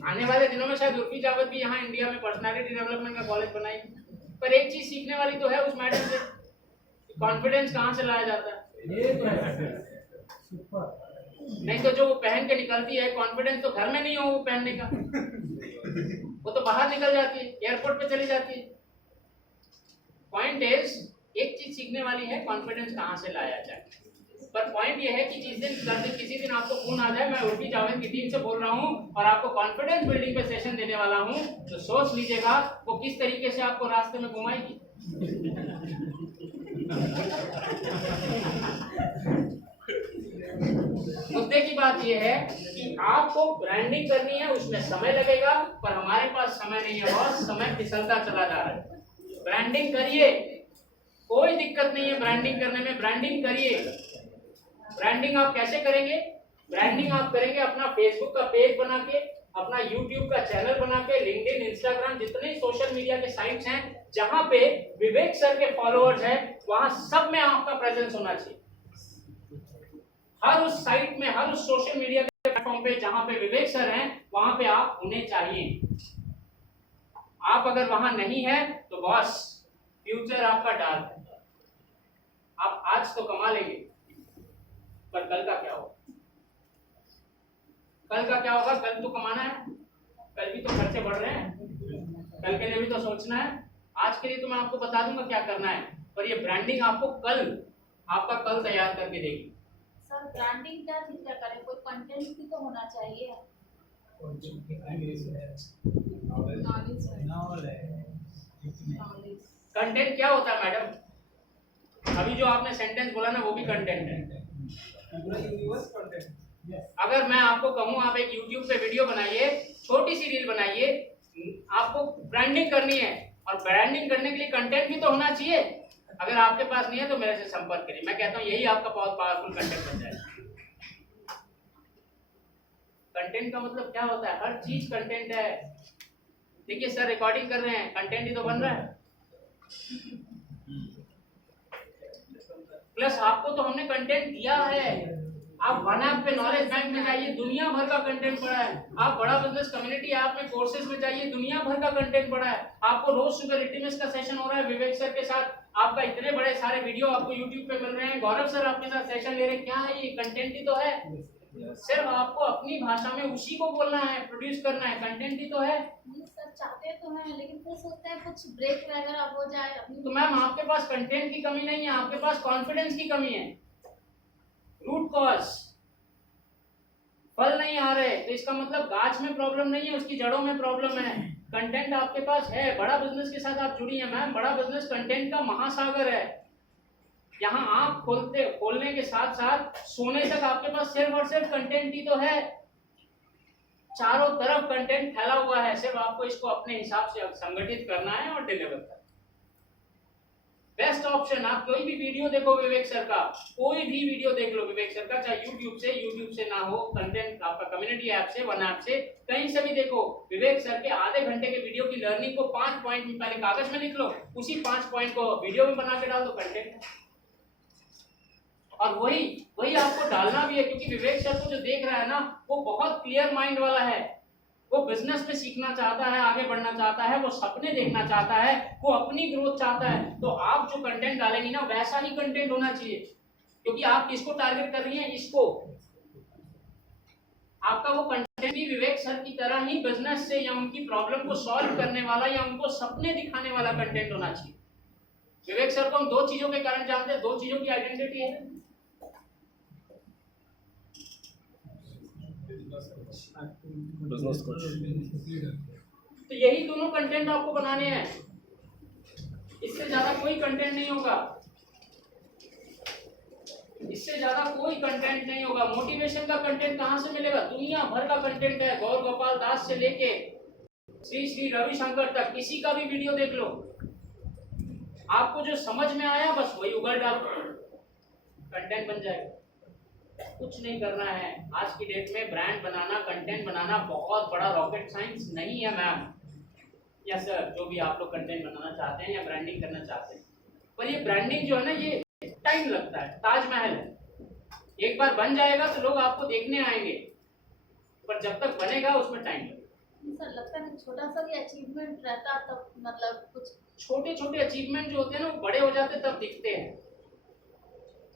आने वाले दिनों में शायद उर्फी जावेद भी यहाँ इंडिया में पर्सनालिटी डेवलपमेंट का कॉलेज बनाएगी। पर एक चीज सीखने वाली तो है उस मैडम से, कॉन्फिडेंस कहाँ से लाया जाता है। ये तो है सुपर। नहीं तो जो वो पहन के निकलती है, कॉन्फिडेंस तो घर में नहीं हो वो पहनने का, वो तो बाहर निकल जाती है, एयरपोर्ट पे चली जाती है। पॉइंट इज, एक चीज सीखने वाली है कॉन्फिडेंस कहाँ से लाया जाए। पर पॉइंट ये है कि किसी दिन आपको फोन आ जाए मैं उर्फी जावेद की टीम से बोल रहा हूँ और आपको कॉन्फिडेंस बिल्डिंग पे सेशन देने वाला हूँ, तो सोच लीजिएगा वो किस तरीके से आपको रास्ते में घुमाएगी। मुद्दे की बात यह है कि आपको ब्रांडिंग करनी है, उसमें समय लगेगा, पर हमारे पास समय नहीं है और समय फिसलता चला जा रहा है। ब्रांडिंग करिए, कोई दिक्कत नहीं है ब्रांडिंग करने में, ब्रांडिंग करिए। ब्रांडिंग आप कैसे करेंगे? ब्रांडिंग आप करेंगे अपना फेसबुक का पेज बना के, अपना यूट्यूब का चैनल बना के, लिंक्डइन, इंस्टाग्राम, जितने सोशल मीडिया के साइट्स हैं जहां पे विवेक सर के फॉलोअर्स हैं, वहां सब में आपका प्रेजेंस होना चाहिए। हर उस साइट में, हर उस सोशल मीडिया के प्लेटफॉर्म पे जहां पे विवेक सर हैं, वहां पे आप होने चाहिए। आप अगर वहां नहीं है तो बॉस फ्यूचर आपका डार्क है। आप आज तो कमा लेंगे, पर कल का क्या होगा? कल का क्या होगा? कल तो कमाना है, कल भी तो खर्चे बढ़ रहे हैं, कल के लिए भी तो सोचना है। आज के लिए तो मैं आपको बता दूंगा क्या करना है, पर ये ब्रांडिंग आपको कल, आपका कल तैयार करके देगी। सर ब्रांडिंग क्या चीज का करें? कोई कंटेंट भी तो होना चाहिए। कंटेंट क्या होता है मैडम? अभी जो आपने सेंटेंस बोला ना, वो भी कंटेंट है। पूरा यूनिवर्स कंटेंट। अगर मैं आपको कहूँ आप एक YouTube पे वीडियो बनाइए, छोटी सी रील बनाइए, आपको ब्रांडिंग करनी है, और ब्रांडिंग करने के लिए कंटेंट भी तो होना चाहिए। अगर आपके पास नहीं है तो मेरे से संपर्क करिए, मैं कहता हूँ यही आपका बहुत पावरफुल कंटेंट बन जाएगा। कंटेंट का मतलब क्या होता है? हर चीज कंटेंट है। देखिए सर रिकॉर्डिंग कर रहे हैं, कंटेंट ही तो बन रहा है। प्लस आपको तो हमने कंटेंट दिया है। आप वन ऐप पे नॉलेज बैंक में जाइए, दुनिया भर का कंटेंट पड़ा है। आप बड़ा बिजनेस कम्युनिटी ऐप में कोर्सेज में जाइए, दुनिया भर का कंटेंट पड़ा है। आपको रोज सुबह रिटिमिस का सेशन हो रहा है विवेक सर के साथ, आपका इतने बड़े सारे वीडियो आपको यूट्यूब पे मिल रहे हैं, गौरव सर आपके साथ सेशन ले रहे हैं। क्या है ये? कंटेंट ही तो है। सिर्फ आपको अपनी भाषा में उसी को बोलना है, प्रोड्यूस करना है, कंटेंट ही तो है। सर चाहते तो हैं, लेकिन फिर सोचते हैं कुछ ब्रेक वगैरह हो जाए अपनी। तो मैम आपके पास कंटेंट की कमी नहीं है, आपके पास कॉन्फिडेंस की कमी है। रूट कॉज, फल नहीं आ रहे तो इसका मतलब गाछ में प्रॉब्लम नहीं है, उसकी जड़ों में प्रॉब्लम है। कंटेंट आपके पास है, बड़ा बिजनेस के साथ आप जुड़ी हैं मैम। बड़ा बिजनेस कंटेंट का महासागर है। यहाँ आंख खोलने के साथ साथ सोने तक आपके पास सिर्फ और सिर्फ कंटेंट ही तो है। चारों तरफ कंटेंट फैला हुआ है, सिर्फ आपको इसको अपने हिसाब से संगठित करना है और डिलीवर करना है। बेस्ट ऑप्शन, आप कोई भी वीडियो देखो विवेक सर का, कोई भी वीडियो देख लो विवेक सर का, चाहे यूट्यूब से ना हो, कंटेंट आपका कम्युनिटी ऐप से, वन ऐप से, कहीं से भी देखो। विवेक सर के आधे घंटे के वीडियो की लर्निंग को 5 पॉइंट में पहले कागज में लिख लो, उसी 5 पॉइंट को वीडियो में बना के डाल दो, कंटेंट। और वही आपको डालना भी है, क्योंकि विवेक सर को जो देख रहा है ना, वो बहुत क्लियर माइंड वाला है। वो बिजनेस में सीखना चाहता है, आगे बढ़ना चाहता है, वो सपने देखना चाहता है, वो अपनी ग्रोथ चाहता है। तो आप जो कंटेंट डालेंगी ना, वैसा ही कंटेंट होना चाहिए, क्योंकि आप किसको टारगेट कर रही हैं? इसको। आपका वो कंटेंट भी विवेक सर की तरह ही बिजनेस से या उनकी प्रॉब्लम को सॉल्व करने वाला या उनको सपने दिखाने वाला कंटेंट होना चाहिए। विवेक सर को हम 2 चीजों के कारण जानते हैं, 2 चीजों की आइडेंटिटी है। Business coach. तो यही दोनों कंटेंट आपको बनाने हैं, इससे ज्यादा कोई कंटेंट नहीं होगा, इससे ज्यादा कोई कंटेंट नहीं होगा। मोटिवेशन का कंटेंट कहां से मिलेगा? दुनिया भर का कंटेंट है, गौर गोपाल दास से लेके श्री रविशंकर तक, किसी का भी वीडियो देख लो, आपको जो समझ में आया बस वही उगल डाल, कंटेंट बन जाएगा। कुछ नहीं करना है। आज की डेट में ब्रांड बनाना, कंटेंट बनाना बहुत बड़ा रॉकेट साइंस नहीं है मैम। या सर, जो भी आप लोग कंटेंट बनाना चाहते हैं या ब्रांडिंग करना चाहते हैं, पर ये ब्रांडिंग जो है ना, ये टाइम लगता है, ताजमहल है। एक बार बन जाएगा तो लोग आपको देखने आएंगे, पर जब तक बनेगा उसमें टाइम लगेगा। सर लगता है छोटा सा भी अचीवमेंट रहता तब, मतलब कुछ छोटे छोटे अचीवमेंट जो होते हैं ना, वो बड़े हो जाते तब दिखते हैं।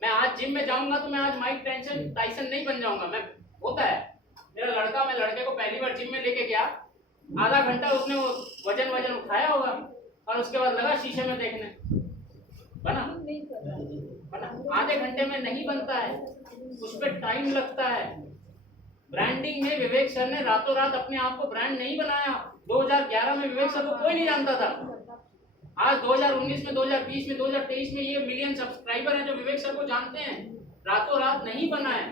मैं आज जिम में जाऊंगा तो मैं आज माइक टाइसन नहीं बन जाऊंगा। मैं होता है मेरा लड़का, मैं लड़के को पहली बार जिम में लेके गया, आधा घंटा उसने वो वजन उठाया होगा और उसके बाद लगा शीशे में देखने, बना नहीं कर रहा। बना। आधे घंटे में नहीं बनता है, उस पर टाइम लगता है। ब्रांडिंग में विवेक सर ने रातों रात अपने आप को ब्रांड नहीं बनाया। 2011 में विवेक सर को कोई नहीं जानता था। आज 2019 में, 2020 में, 2023 में ये मिलियन सब्सक्राइबर हैं जो विवेक सर को जानते हैं। रातों रात नहीं बना है।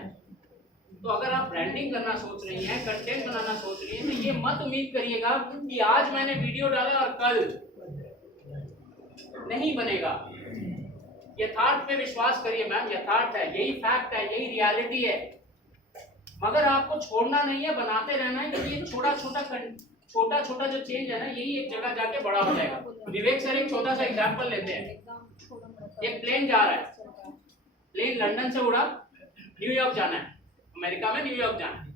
तो अगर आप ब्रांडिंग करना सोच रही हैं, कंटेंट बनाना सोच रही हैं, तो ये मत उम्मीद करिएगा कि आज मैंने वीडियो डाला और कल नहीं बनेगा। यथार्थ पे विश्वास करिए मैम, यथार्थ है, यही फैक्ट है, यही रियलिटी है। मगर आपको छोड़ना नहीं है, बनाते रहना है, क्योंकि ये छोटा छोटा जो चेंज है ना, यही एक जगह जाके बड़ा हो जाएगा। विवेक सर एक छोटा सा एग्जांपल लेते हैं। एक प्लेन जा रहा है, प्लेन लंदन से उड़ा, न्यूयॉर्क जाना है, अमेरिका में न्यूयॉर्क जाना है।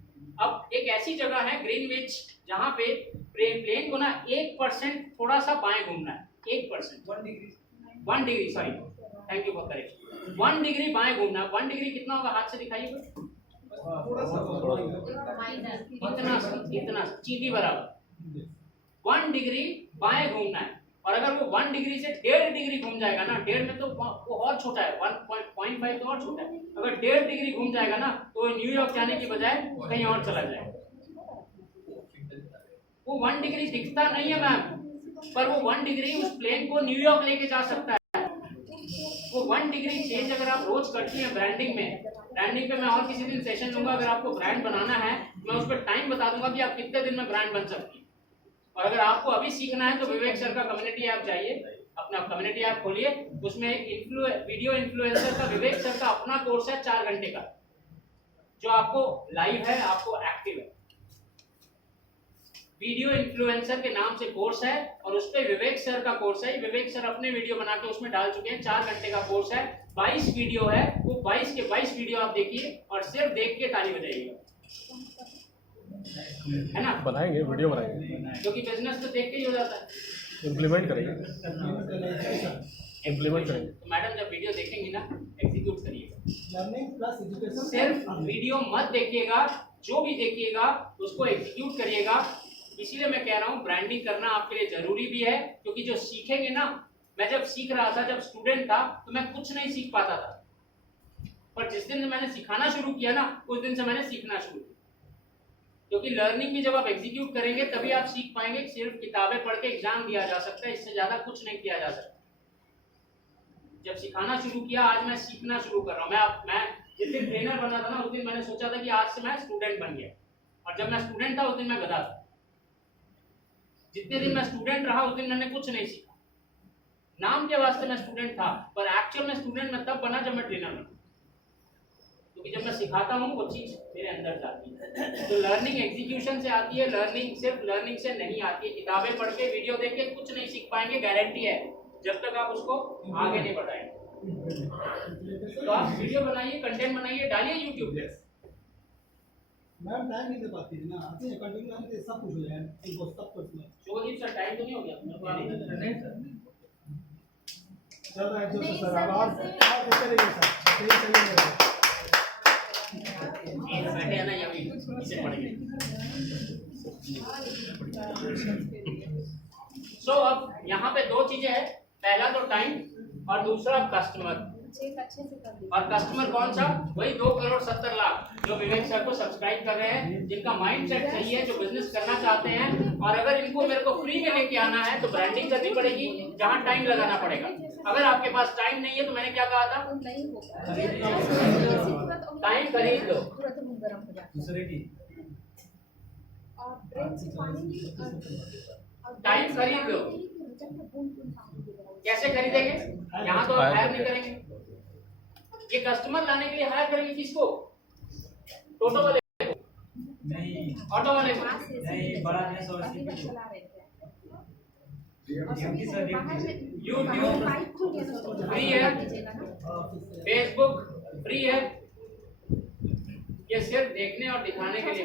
अब एक ऐसी जगह है ग्रीनविच, जहां पे प्लेन को ना 1% थोड़ा सा बाएं घूमना है, 1%। 1 degree, sorry, thank you for correction, 1 degree बाएं घूमना। 1 डिग्री कितना होगा, हाथ से दिखाइए कोई। इतना चींटी बराबर 1 डिग्री बाएं घूमना है। और अगर वो 1 डिग्री से 1.5 डिग्री घूम जाएगा ना, 1.5 में तो वो और छोटा है, 1.5 तो और छोटा है, अगर 1.5 डिग्री घूम जाएगा ना तो न्यूयॉर्क जाने की बजाय कहीं और चला जाएगा। वो 1 डिग्री दिखता नहीं है मैम, पर वो 1 डिग्री उस प्लेन को न्यूयॉर्क लेके जा सकता है। वो 1 डिग्री चेंज अगर आप रोज करती हैं ब्रांडिंग में, ब्रांडिंग पे मैं और किसी दिन सेशन लूंगा, अगर आपको ब्रांड बनाना है मैं उस पर टाइम बता दूंगा कि आप कितने दिन में ब्रांड बन सकती हैं। और अगर आपको अभी सीखना है तो विवेक सर का कम्युनिटी ऐप चाहिए, अपना कम्युनिटी ऐप खोलिए, उसमें एक वीडियो इन्फ्लुएंसर का विवेक सर का अपना कोर्स है 4 घंटे का, जो आपको लाइव है, आपको एक्टिव है। वीडियो इन्फ्लुएंसर के नाम से कोर्स है और उस पे विवेक सर का कोर्स है। विवेक सर अपने वीडियो बना के उसमें डाल चुके हैं, 4 घंटे का कोर्स है, 22 वीडियो है, वो 22 के 22 वीडियो आप देखिए और सिर्फ देख के ताली बजाइएगा, है ना। बनाएंगे, वीडियो बनाएंगे, क्योंकि बिजनेस तो देख के ही हो जाता है, इम्प्लीमेंट करेंगे। तो मैडम जब वीडियो देखेंगी ना, एग्जीक्यूट करिएगा, लर्निंग प्लस एजुकेशन। सिर्फ वीडियो मत देखिएगा, जो भी देखिएगा उसको एग्जीक्यूट करिएगा। इसीलिए मैं कह रहा हूँ ब्रांडिंग करना आपके लिए जरूरी भी है, क्योंकि जो सीखेंगे ना, मैं जब सीख रहा था, जब स्टूडेंट था, तो मैं कुछ नहीं सीख पाता था, पर जिस दिन मैंने सिखाना शुरू किया ना, उस दिन से मैंने सीखना शुरू किया। क्योंकि लर्निंग भी जब आप एग्जीक्यूट करेंगे तभी आप सीख पाएंगे। सिर्फ किताबें पढ़ के एग्जाम दिया जा सकता है, इससे ज्यादा कुछ नहीं किया जा सकता। जब सिखाना शुरू किया, आज मैं सीखना शुरू कर रहा हूँ। मैं जिस दिन ट्रेनर बना था ना, उस दिन मैंने सोचा था कि आज से मैं स्टूडेंट बन गया, और जब मैं स्टूडेंट था उस दिन मैं गधा था। जितने दिन मैं स्टूडेंट रहा उस दिन मैंने कुछ नहीं सीखा, नाम के वास्ते मैं स्टूडेंट था, पर एक्चुअल में स्टूडेंट मैं तब बना जब मैं ट्रेनर बना, क्योंकि जब मैं सिखाता हूँ वो चीज मेरे अंदर जाती है। तो लर्निंग एग्जीक्यूशन से आती है, लर्निंग सिर्फ लर्निंग से नहीं आती है। किताबें पढ़ के, वीडियो देख के कुछ नहीं सीख पाएंगे, गारंटी है, जब तक आप उसको आगे नहीं बढ़ाएंगे। तो आप वीडियो बनाइए, कंटेंट बनाइए, डालिए यूट्यूब पे। मैम टाइम नहीं दे पाती है ना, आती है कंटिन्यू आने से सब कुछ हो जाएगा, इनको सब कुछ में शुभदीप सर टाइम तो नहीं हो गया? चल रहा है जो सर अब और कैसे रहेगा सर, यही चलेगा। बैठे हैं ना, यही इसे पढ़ गए। सो अब यहाँ पे 2 चीजें हैं, पहला तो टाइम और दूसरा कस्टमर। और कस्टमर कौन सा? वही 2,70,00,000 जो विवेक सर को सब्सक्राइब कर रहे हैं, जिनका माइंडसेट सही है, जो बिजनेस करना चाहते हैं। और अगर इनको मेरे को फ्री में लेके आना है तो ब्रांडिंग करनी पड़ेगी, जहाँ टाइम लगाना पड़ेगा। अगर आपके पास टाइम नहीं है तो मैंने क्या कहा था, टाइम खरीद लो। दूसरे की टाइम खरीद लो। कैसे खरीदेंगे? यहाँ तो आप हायर नहीं करेंगे, ये कस्टमर लाने के लिए हायर करेंगे किसको? टोटो वाले को नहीं, ऑटो वाले को नहीं, बड़ा 180 यूट्यूब फ्री है, फेसबुक फ्री है, ये सिर्फ देखने और दिखाने के लिए।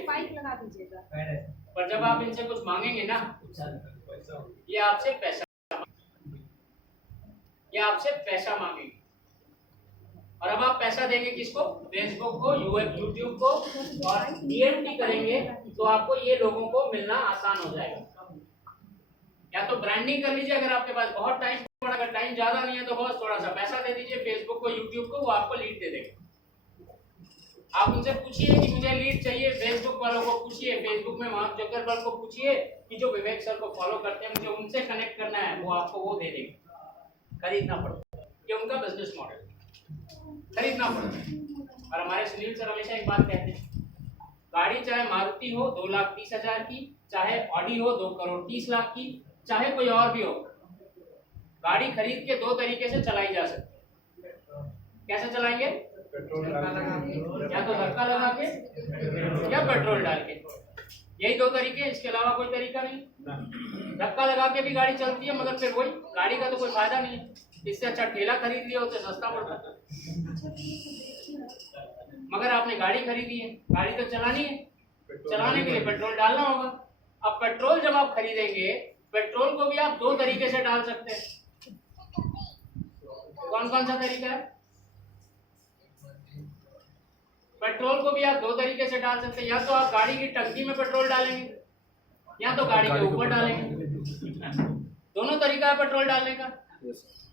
पर जब आप इनसे कुछ मांगेंगे ना, ये आपसे पैसा मांगेंगे। और अब आप पैसा देंगे किसको? फेसबुक को, यूट्यूब को, और DMT करेंगे तो आपको ये लोगों को मिलना आसान हो जाएगा। या तो ब्रांडिंग कर लीजिए अगर आपके पास बहुत टाइम पड़ा, अगर टाइम ज्यादा नहीं है तो बस थोड़ा सा पैसा दे दीजिए फेसबुक को, यूट्यूब को, वो आपको लीड दे देगा। आप उनसे पूछिए कि मुझे लीड चाहिए, फेसबुक वालों को पूछिए, फेसबुक में मार्क जकरबर्ग को पूछिए कि जो विवेक सर को फॉलो करते हैं, मुझे उनसे कनेक्ट करना है, वो आपको वो दे देंगे। खरीदना पड़ेगा, ये उनका बिजनेस मॉडल, खरीदना पड़ेगा। और हमारे सुनील सर हमेशा एक बात कहते हैं, गाड़ी चाहे मारुति हो 2,30,000 की, चाहे ऑडी हो 2,30,00,000 की, चाहे कोई और भी हो, गाड़ी खरीद के 2 तरीके से चलाई जा सकती है। कैसे चलाएंगे? या तो धक्का लगा के या पेट्रोल डाल के, यही 2 तरीके, इसके अलावा कोई तरीका नहीं। धक्का लगा के भी गाड़ी चलती है, मगर फिर वही गाड़ी का तो कोई फायदा नहीं है। इससे अच्छा ठेला खरीद लिया, उससे सस्ता पड़ता। मगर आपने गाड़ी खरीदी है, गाड़ी तो चलानी है, चलाने के लिए पेट्रोल डालना होगा। अब पेट्रोल जब आप खरीदेंगे, पेट्रोल को भी आप 2 तरीके से डाल सकते हैं। कौन कौन सा तरीका है? पेट्रोल को भी आप दो तरीके से डाल सकते हैं, या तो आप गाड़ी की टंकी में पेट्रोल डालेंगे या तो गाड़ी के ऊपर डालेंगे। दोनों तरीका है पेट्रोल डालने का। Yes, sir.